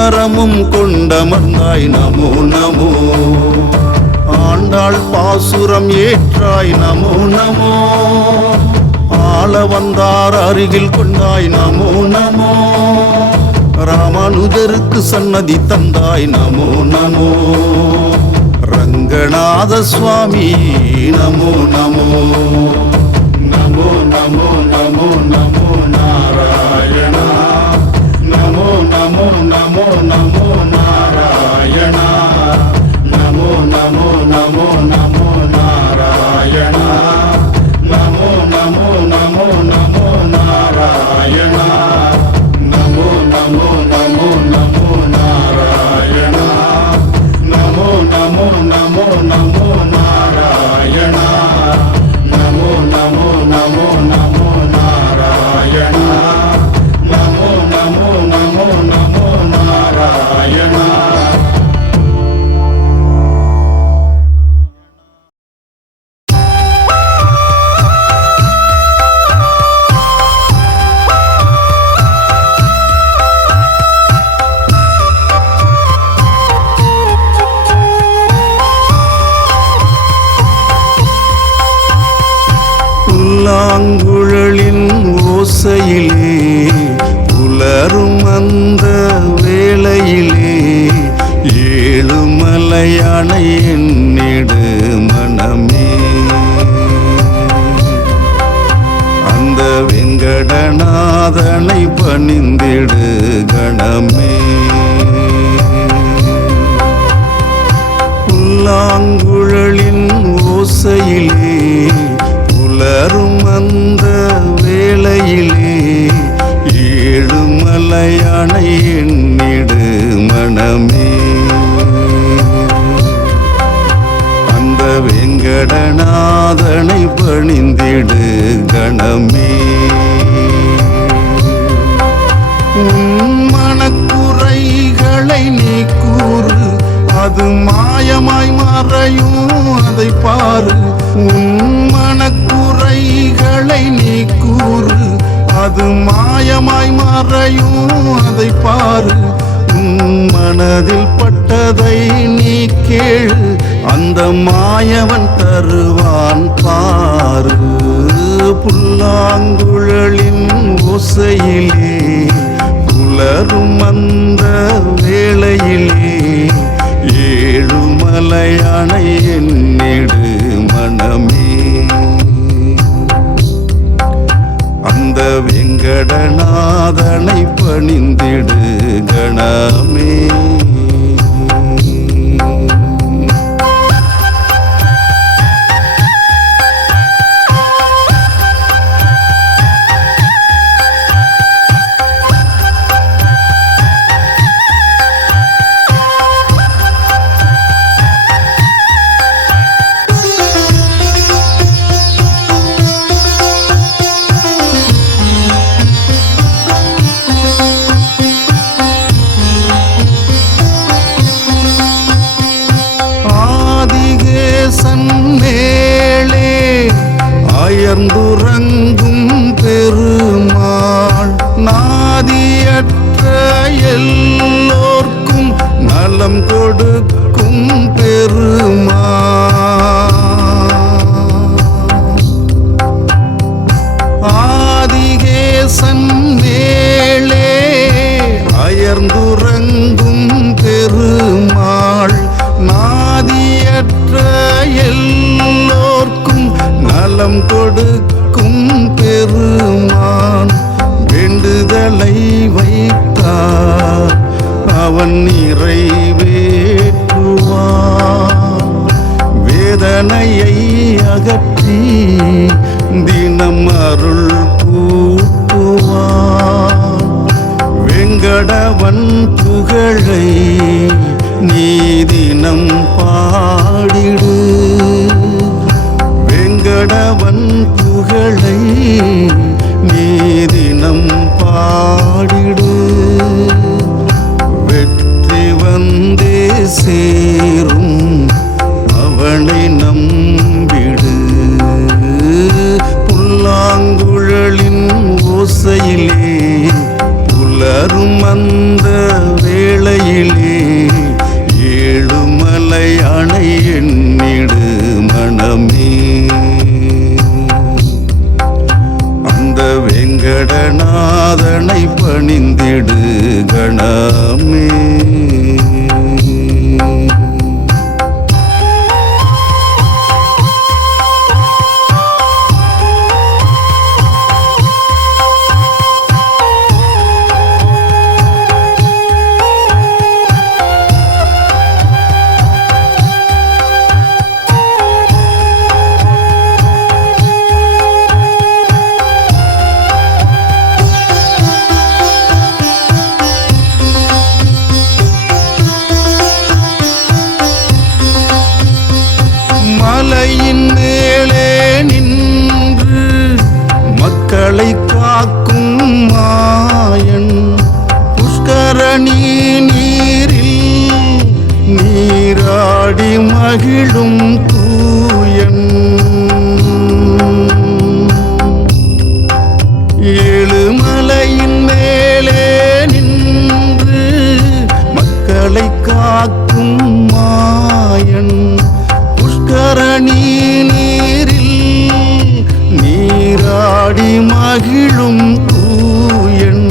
முக்கரமும் கொண்டமர்ந்தாய் நமோ நமோ. ஆண்டாள் பாசுரம் ஏற்றாய் நமோ நமோ. ஆள வந்தார் அருகில் கொண்டாய் நமோ நமோ. ராமானுஜருக்கு சன்னதி தந்தாய் நமோ நமோ. ரங்கநாத சுவாமி நமோ நமோ. நமோ நமோ நமோ நமோ நாராயண. நமோ நமோ நமோ நமோ நாராயண. நமோ நமோ நமோ நமோ நாராயண. நமோ நமோ நமோ நமோ நாராயண. நமோ நமோ நமோ நமோ நாராயண. நமோ நமோ நமோ நமோ நாராயண. நமோ நமோ நமோ நமோ நாராயண. நமோ நமோ நமோ நமோ நாராயண. புல்லாங்குழலின் ஓசையிலே புலரும் அந்த வேளையிலே ஏழுமலையான என்னிடு மனமே. அந்த வெங்கடநாதனை பணிந்திடு கணமே. புல்லாங்குழலின் ஓசையிலே புலரும் அந்த வேளையிலே ஏழுமலையான என்னிடு மனமே. அந்த வெங்கடநாதனை பணிந்திடு கணமே. உன் மனக்குறைகளை நீ கூறு, அது மாயமாய் மறையும் அதை பாரு. உன் மனக்குறைகளை நீ கூறு, அது மாயமாய் மறையும் அதை பாரு. உன் மனதில் பட்டதை நீ கேளு, அந்த மாயவன் தருவான் பாரு. புல்லாங்குழலின் ஓசையிலே புலரும் அந்த வேளையிலே ஏழுமலையான என்னிடு மனமே. அந்த வெங்கடநாதனை பணிந்திடு கணமே. மேலே அயர்ந்துறங்கும் பெருமாள், நாதியற்ற எல்லோர்க்கும் நலம் கொடுக்கும் பெருமாள். ஆதிகேசன் மேலே அயர்ந்துறங்கும் பெருமாள், நாதியற்ற எல்லோர்க்கும் நலம் கொடுக்கும் பெருமான். வேண்டுதலை வைத்தார் அவன் நிறைவேற்றுவான். வேதனையை அகற்றி தினம் அருள் கூட்டுவான். வெங்கடவன் புகழை நீ தினம் பாடிடு. வெங்கடவன் புகழை நீ தினம் பாடிடு. வெற்றி வந்தே சேரும் அவனை நம்பிடு. புல்லாங்குழலின் ஓசையிலே புலரும் அந்த வேளை மக்களை காக்கும் மாயன் புஷ்கரணி நீரில் நீராடி மகிழும் தூயன் ஏழுமலையின் மேலே நின்று மக்களை காக்கும் மாயன் புஷ்கரணி நீரில் நீராடி மகிழும் தூயன்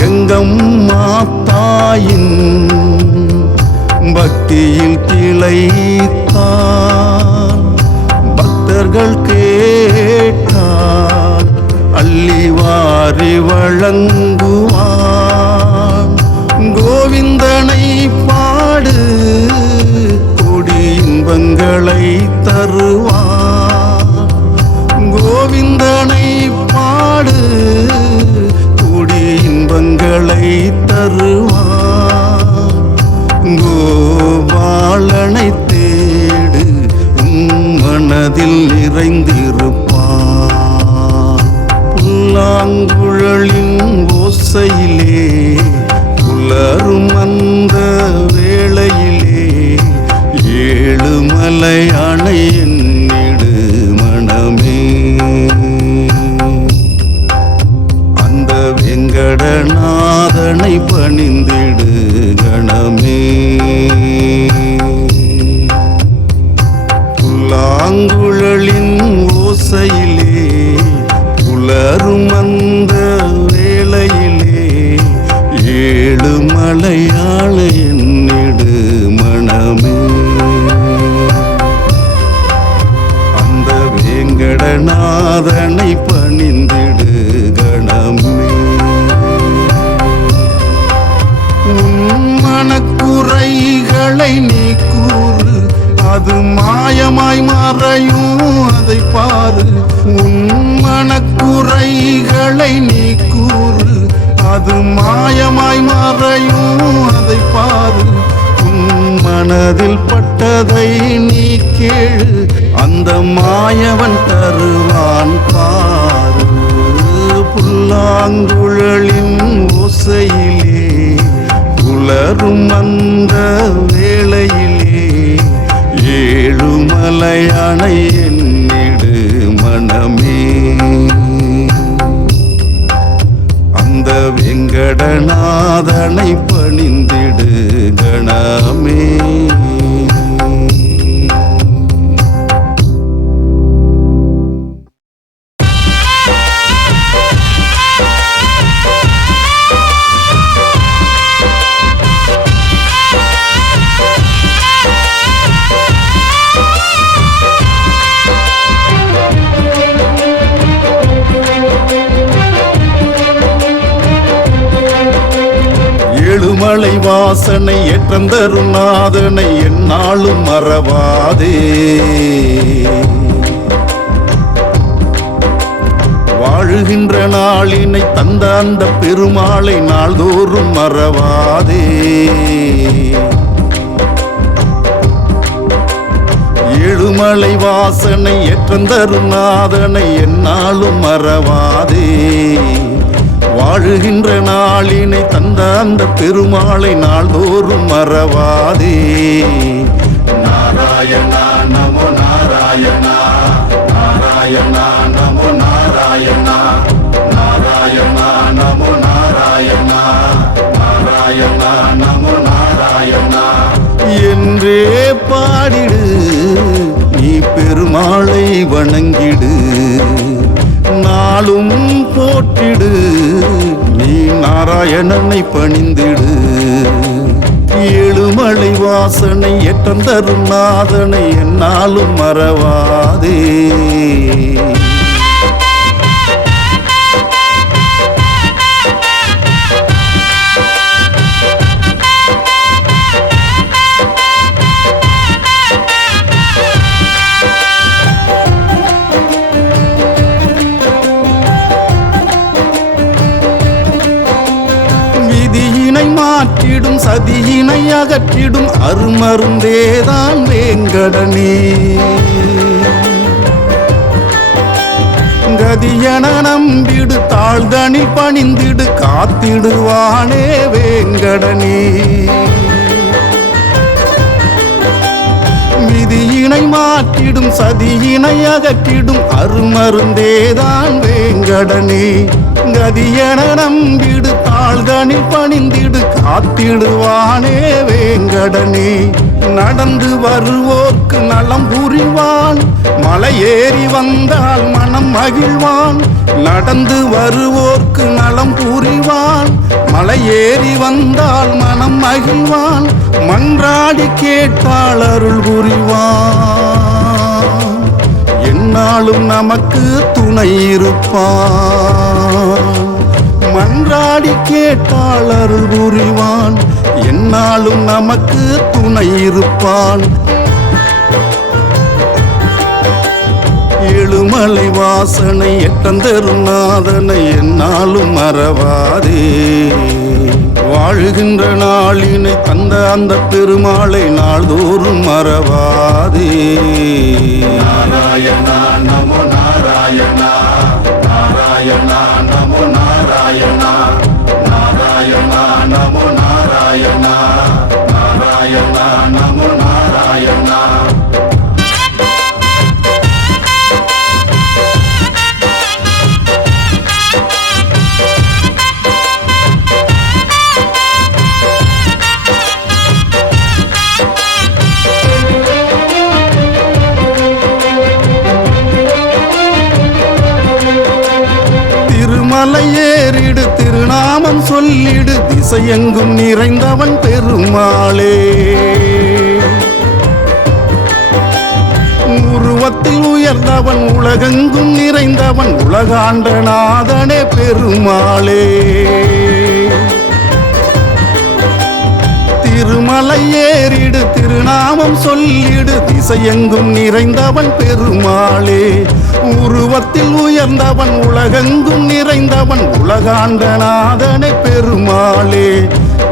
கங்கம்மா தாயின் பக்தியில் திளைத்தான் பக்தர்கள் கேட்டால் அள்ளி வாரி வழங்குவான் கோவிந்தனை பாடு கொடி இன்பங்களை தருவான் கோவிந்தனை பாடு கொடி இன்பங்களை தருவான் கோபாலனை தேடு மனதில் நிறைந்திருப்பான் புல்லாங்குழலின் ஓசையிலே புலரும் அந்த வேளையிலே ஏழுமலை அணை என்னிடு மனமே அந்த வெங்கடநாதனை பணிந்திடு கணமே புல்லாங்குழலின் ஓசையிலே புலரும் அந்த வேளையிலே ஏழுமலையாள என்னிடு மனமே அந்த வேங்கடநாதனை பணிந்திடு கணமே உன் மனக்குறைகளை நீ கூறு அது மாயமாய் மறையும் அதை பாரு உன் மனக்குறைகளை நீ கூறு அது மாயமாய் மறையும் அதை பாரு உன் மனதில் பட்டதை நீ கேளு அந்த மாயவன் தருவான் பாரு புல்லாங்குழலின் ஓசையிலே புலரும் அந்த வேளையிலே ஏழுமலையானை என்னிடு மனமே அந்த வெங்கடநாதனை பணிந்திடு கணமே ஏழுமலை வாசனை ஏற்றந்தரும் நாதனை எந்நாளும் மறவாதே வாழுகின்ற நாளினை தந்த அந்த பெருமாளை நாள்தோறும் மறவாதே ஏழுமலை வாசனை ஏற்றந்தரும் நாதனை எந்நாளும் மறவாதே வாழுகின்ற நாளினை தந்த அந்த பெருமாளை நாள்தோறும் மறவாதே நாராயணா நமோ நாராயணா நாராயணா நமோ நாராயணா நாராயணா நமோ நாராயணா நாராயணா நமோ நாராயணா என்றே பாடிடு நீ பெருமாளை வணங்கிடு நாளும் போற்றிடு நீ நாராயணனை பணிந்திடு ஏழுமலை வாசனை ஏற்றந்தரும் நாதனை எந்நாளும் மறவாதே மாற்றிடும் சதியினை அகற்றிடும் அருமருந்தேதான் வேங்கடனே கதியன நம்பிடு தாழ்தனி பணிந்திடு காத்திடுவானே வேங்கடனே விதியினை மாற்றிடும் சதியினை அகற்றிடும் அருமருந்தேதான் வேங்கடனே கதியன நம்பிடு தாழ்தனி பணிந்திடு காத்திடுவானே வேங்கடனே நடந்து வருவோர்க்கு நலம் புரிவான் மலையேறி வந்தால் மனம் மகிழ்வான் நடந்து வருவோர்க்கு நலம் புரிவான் மலையேறி வந்தால் மனம் மகிழ்வான் மன்றாடி கேட்டால் அருள் புரிவான் எந்நாளும் நமக்கு துணை இருப்பான் மன்றாடி கேட்டால் அருள் புரிவான் எந்நாளும் நமக்கு துணை இருப்பான் ஏழுமலை வாசனை எட்டந்தரும் நாதனை எந்நாளும் மறவாதே வாழுகின்ற நாளினை தந்த அந்த பெருமாளை நாள்தோறும் மறவாதே நாராயணா நமோ நாராயணா நாராயணா நமோ நாராயணா நாராயணா நமோ நாராயணா நாராயணா நமோ நாராயணா மலையேறிடு திருநாமம் சொல்லிடு திசையெங்கும் நிறைந்தவன் பெருமாளே உருவத்தில் உயர்ந்தவன் உலகெங்கும் நிறைந்தவன் உலகாண்ட நாதனே பெருமாளே திருமலை ஏறிடு திருநாமம் சொல்லிடு திசையெங்கும் நிறைந்தவன் பெருமாளே உருவத்தில் உயர்ந்தவன் உலகெங்கும் நிறைந்தவன் உலகாண்ட நாதனே பெருமாளே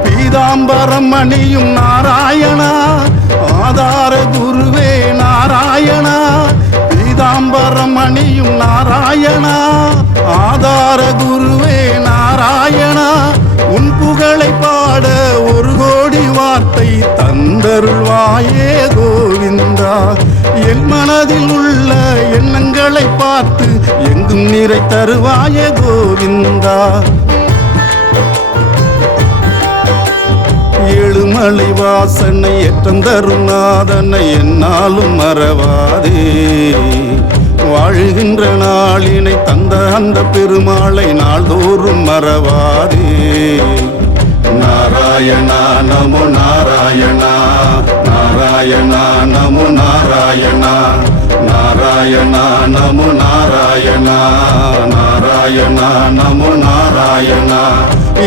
பீதாம்பரம் அணியும் நாராயணா ஆதார குருவே நாராயணா பீதாம்பரம் அணியும் நாராயணா ஆதார குருவே நாராயணா உன் புகழை பாட ஒரு கோடி வார்த்தை தந்தருள்வாயே கோவிந்தா என் மனதில் உள்ள எண்ணங்களை பார்த்து எங்கும் நிறை தருவாயே கோவிந்தா ஏழுமலை வாசனை எட்டந்தரும் நாதனை எந்நாளும் மறவாதே வாழுகின்ற நாளினை தந்த அந்த பெருமாளை நாள்தோறும் மறவாதே நாராயணா நமோ நாராயணா நாராயணா நமோ நாராயணா நாராயணா நமோ நாராயணா நாராயணா நமோ நாராயணா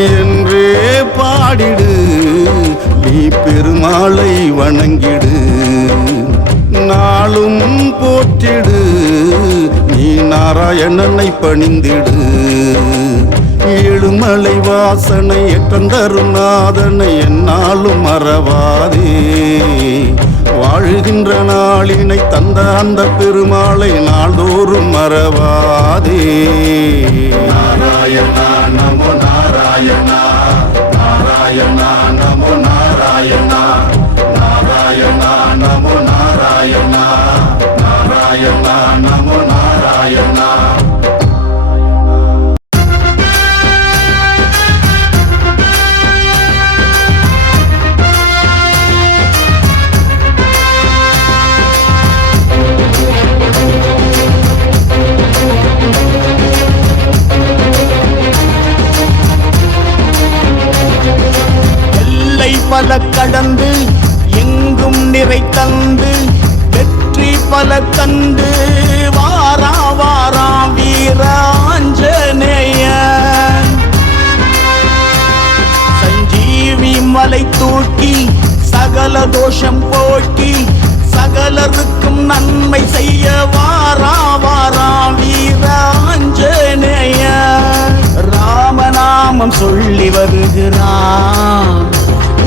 என்றே பாடிடு நீ பெருமாளை வணங்கிடு நாளும் போற்றிடு நீ நாராயணனை பணிந்திடு ஏழுமலை வாசனை எட்டந்தரும் நாதனை எந்நாளும் மறவாதே வாழுகின்ற நாளினை தந்த அந்த பெருமாளை நாள்தோறும் மறவாதே நாராயணா நமோ நாராயணா நாராயணா நமோ நாராயணா நாராயணா நமோ நாராயணா நாராயணா நமோ நாராயணா பல கடந்து எங்கும் நிறை தந்து வெற்றி பல கண்டு வாரா வாரா வீர ஆஞ்சநேயன் சஞ்சீவி மலை தூக்கி சகல தோஷம் போக்கி சகலருக்கும் நன்மை செய்ய வாரா வாரா வீர ஆஞ்சநேயன் ராமநாமம் சொல்லி வருகிறான்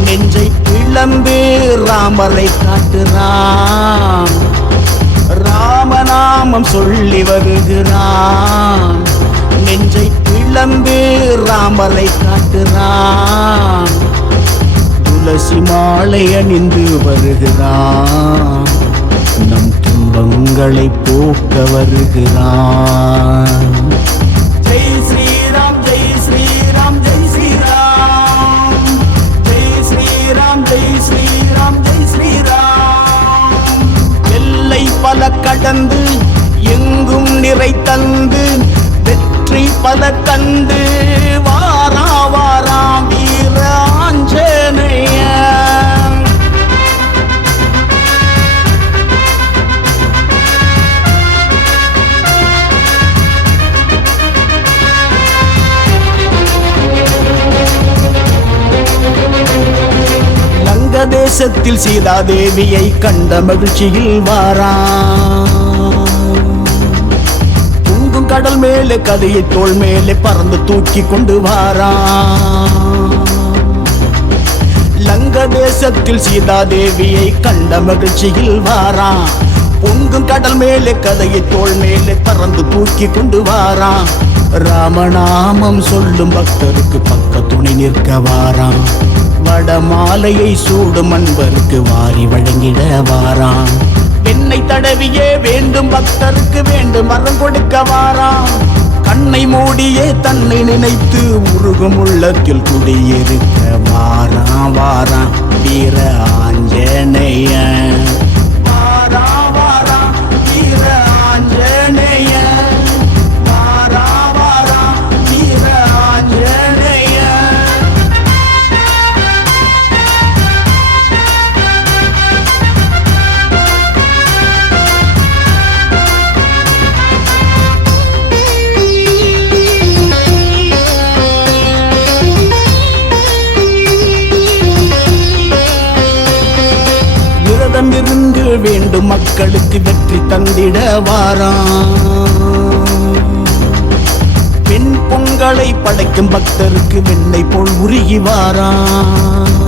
நெஞ்சை பிளந்து ராமரை காட்டுறான் ராமன ராமநாமம் சொல்லி வருகிறான். நெஞ்சை பிளந்து ராமரை காட்டுறான். துளசி மாலை அணிந்து வருகிறான். நம் துன்பங்களை போக்க வருகிறான். ஜெய் ஸ்ரீராம் ஜெய் ஸ்ரீராம் ஜெய் ஸ்ரீராம் ஜெய் ஸ்ரீராம் ஜெய் ஸ்ரீராம் ஜெய் ஸ்ரீராம். எல்லை பல கடந்து எங்கும் நிறை தந்து வெற்றி பல கண்டு வாரா வாரா வீர ஆஞ்சநேயன். லங்க தேசத்தில் சீதாதேவியை கண்ட மகிழ்ச்சியில் வாரான். கடல் மேலே கதையை தோள் மேலே பறந்து தூக்கி கொண்டு வாரான். லங்க தேசத்தில் சீதாதேவியை கண்ட மகிழ்ச்சியில் வாரான். பொங்கும் கடல் மேலே கதையை தோள் மேலே பறந்து தூக்கி கொண்டு வாரான். ராமநாமம் சொல்லும் பக்தருக்கு பக்க துணை நிற்க வாரான். வடமாலையை சூடும் அன்பருக்கு வாரி வழங்கிட வாரான். என்னை தடவியே வேண்டும் பக்தருக்கு வேண்டும் வரம் கொடுக்க வாரான். கண்ணை மூடியே தன்னை நினைத்து உருகும் உள்ளத்தில் குடியிருக்க வாரான் வாரான் வீர ஆஞ்சநேயன். வாரான் வாரான் வீர ஆஞ்சநேயன். வாரான் வாரான் வீர ஆஞ்சநேயன். இருந்து வேண்டும் மக்களுக்கு வெற்றி தந்திட வாரான். பெண் பொங்கலை படைக்கும் பக்தருக்கு வெண்ணெய் போல் உருகி வாரான்.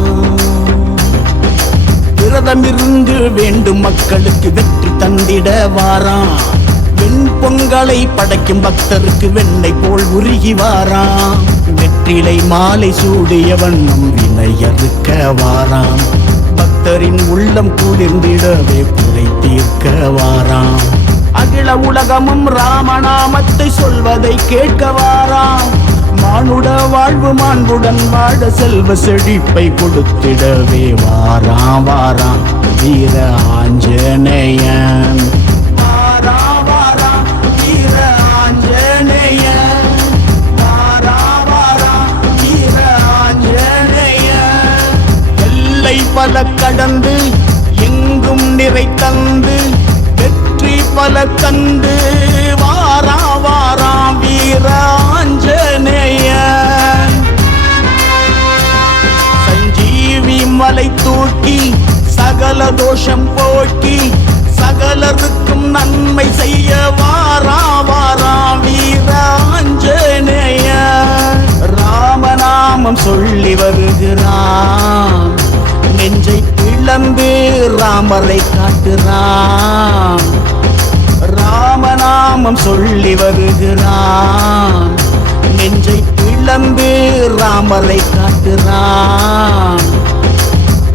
விரதம் இருந்து வேண்டும் மக்களுக்கு வெற்றி தந்திட வாரான். பெண் பொங்கலை படைக்கும் பக்தருக்கு வெண்ணெய் போல் உருகி வாரான். வெற்றிலை மாலை சூடிய வண்ணம் வினையறுக்க வாரான். பக்தரின் உள்ளம் குளிர்ந்திடவே குறை தீர்க்க வாராம். அகில உலகமும் ராமநாமத்தை சொல்வதை கேட்க வாராம். மானுட வாழ்வு மாண்புடன் வாழ செல்வ செழிப்பை கொடுத்திடவே வாராம் வாராம் வீர ஆஞ்சநேயன். வாராம் வாராம் வீர ஆஞ்சநேயன். வாராம் வாராம் வீர ஆஞ்சநேயன். எல்லை பல கடந்து எங்கும் நிறை தந்து வெற்றி பல கண்டு வாரா வாரா வீர ஆஞ்சநேயன். சஞ்சீவி மலை தூக்கி சகல தோஷம் போக்கி சகலருக்கும் நன்மை செய்ய வாரா வாரா வீர ஆஞ்சநேயன். ராமநாமம் சொல்லி வருகிறான். நெஞ்சை பிளந்து ராமரை காட்டுறான். ராமநாமம் சொல்லி வருகிறான். நெஞ்சை பிளந்து ராமரை காட்டுறான்.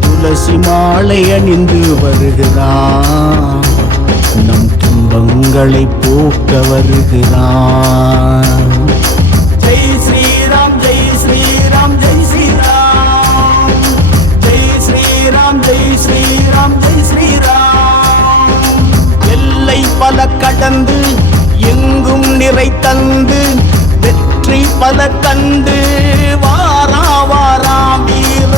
துளசி மாலை அணிந்து வருகிறான். நம் துன்பங்களை போக்க வருகிறான். ஜெய் ஸ்ரீராம் ஜெய் ஸ்ரீராம் ஜெய் ஸ்ரீராம் ஜெய் ஸ்ரீராம் ஜெய் ஸ்ரீராம் ஜெய் ஸ்ரீராம். எல்லை பல கடந்து எங்கும் நிறை தந்து வெற்றி பல கண்டு வாரா வாரா வீர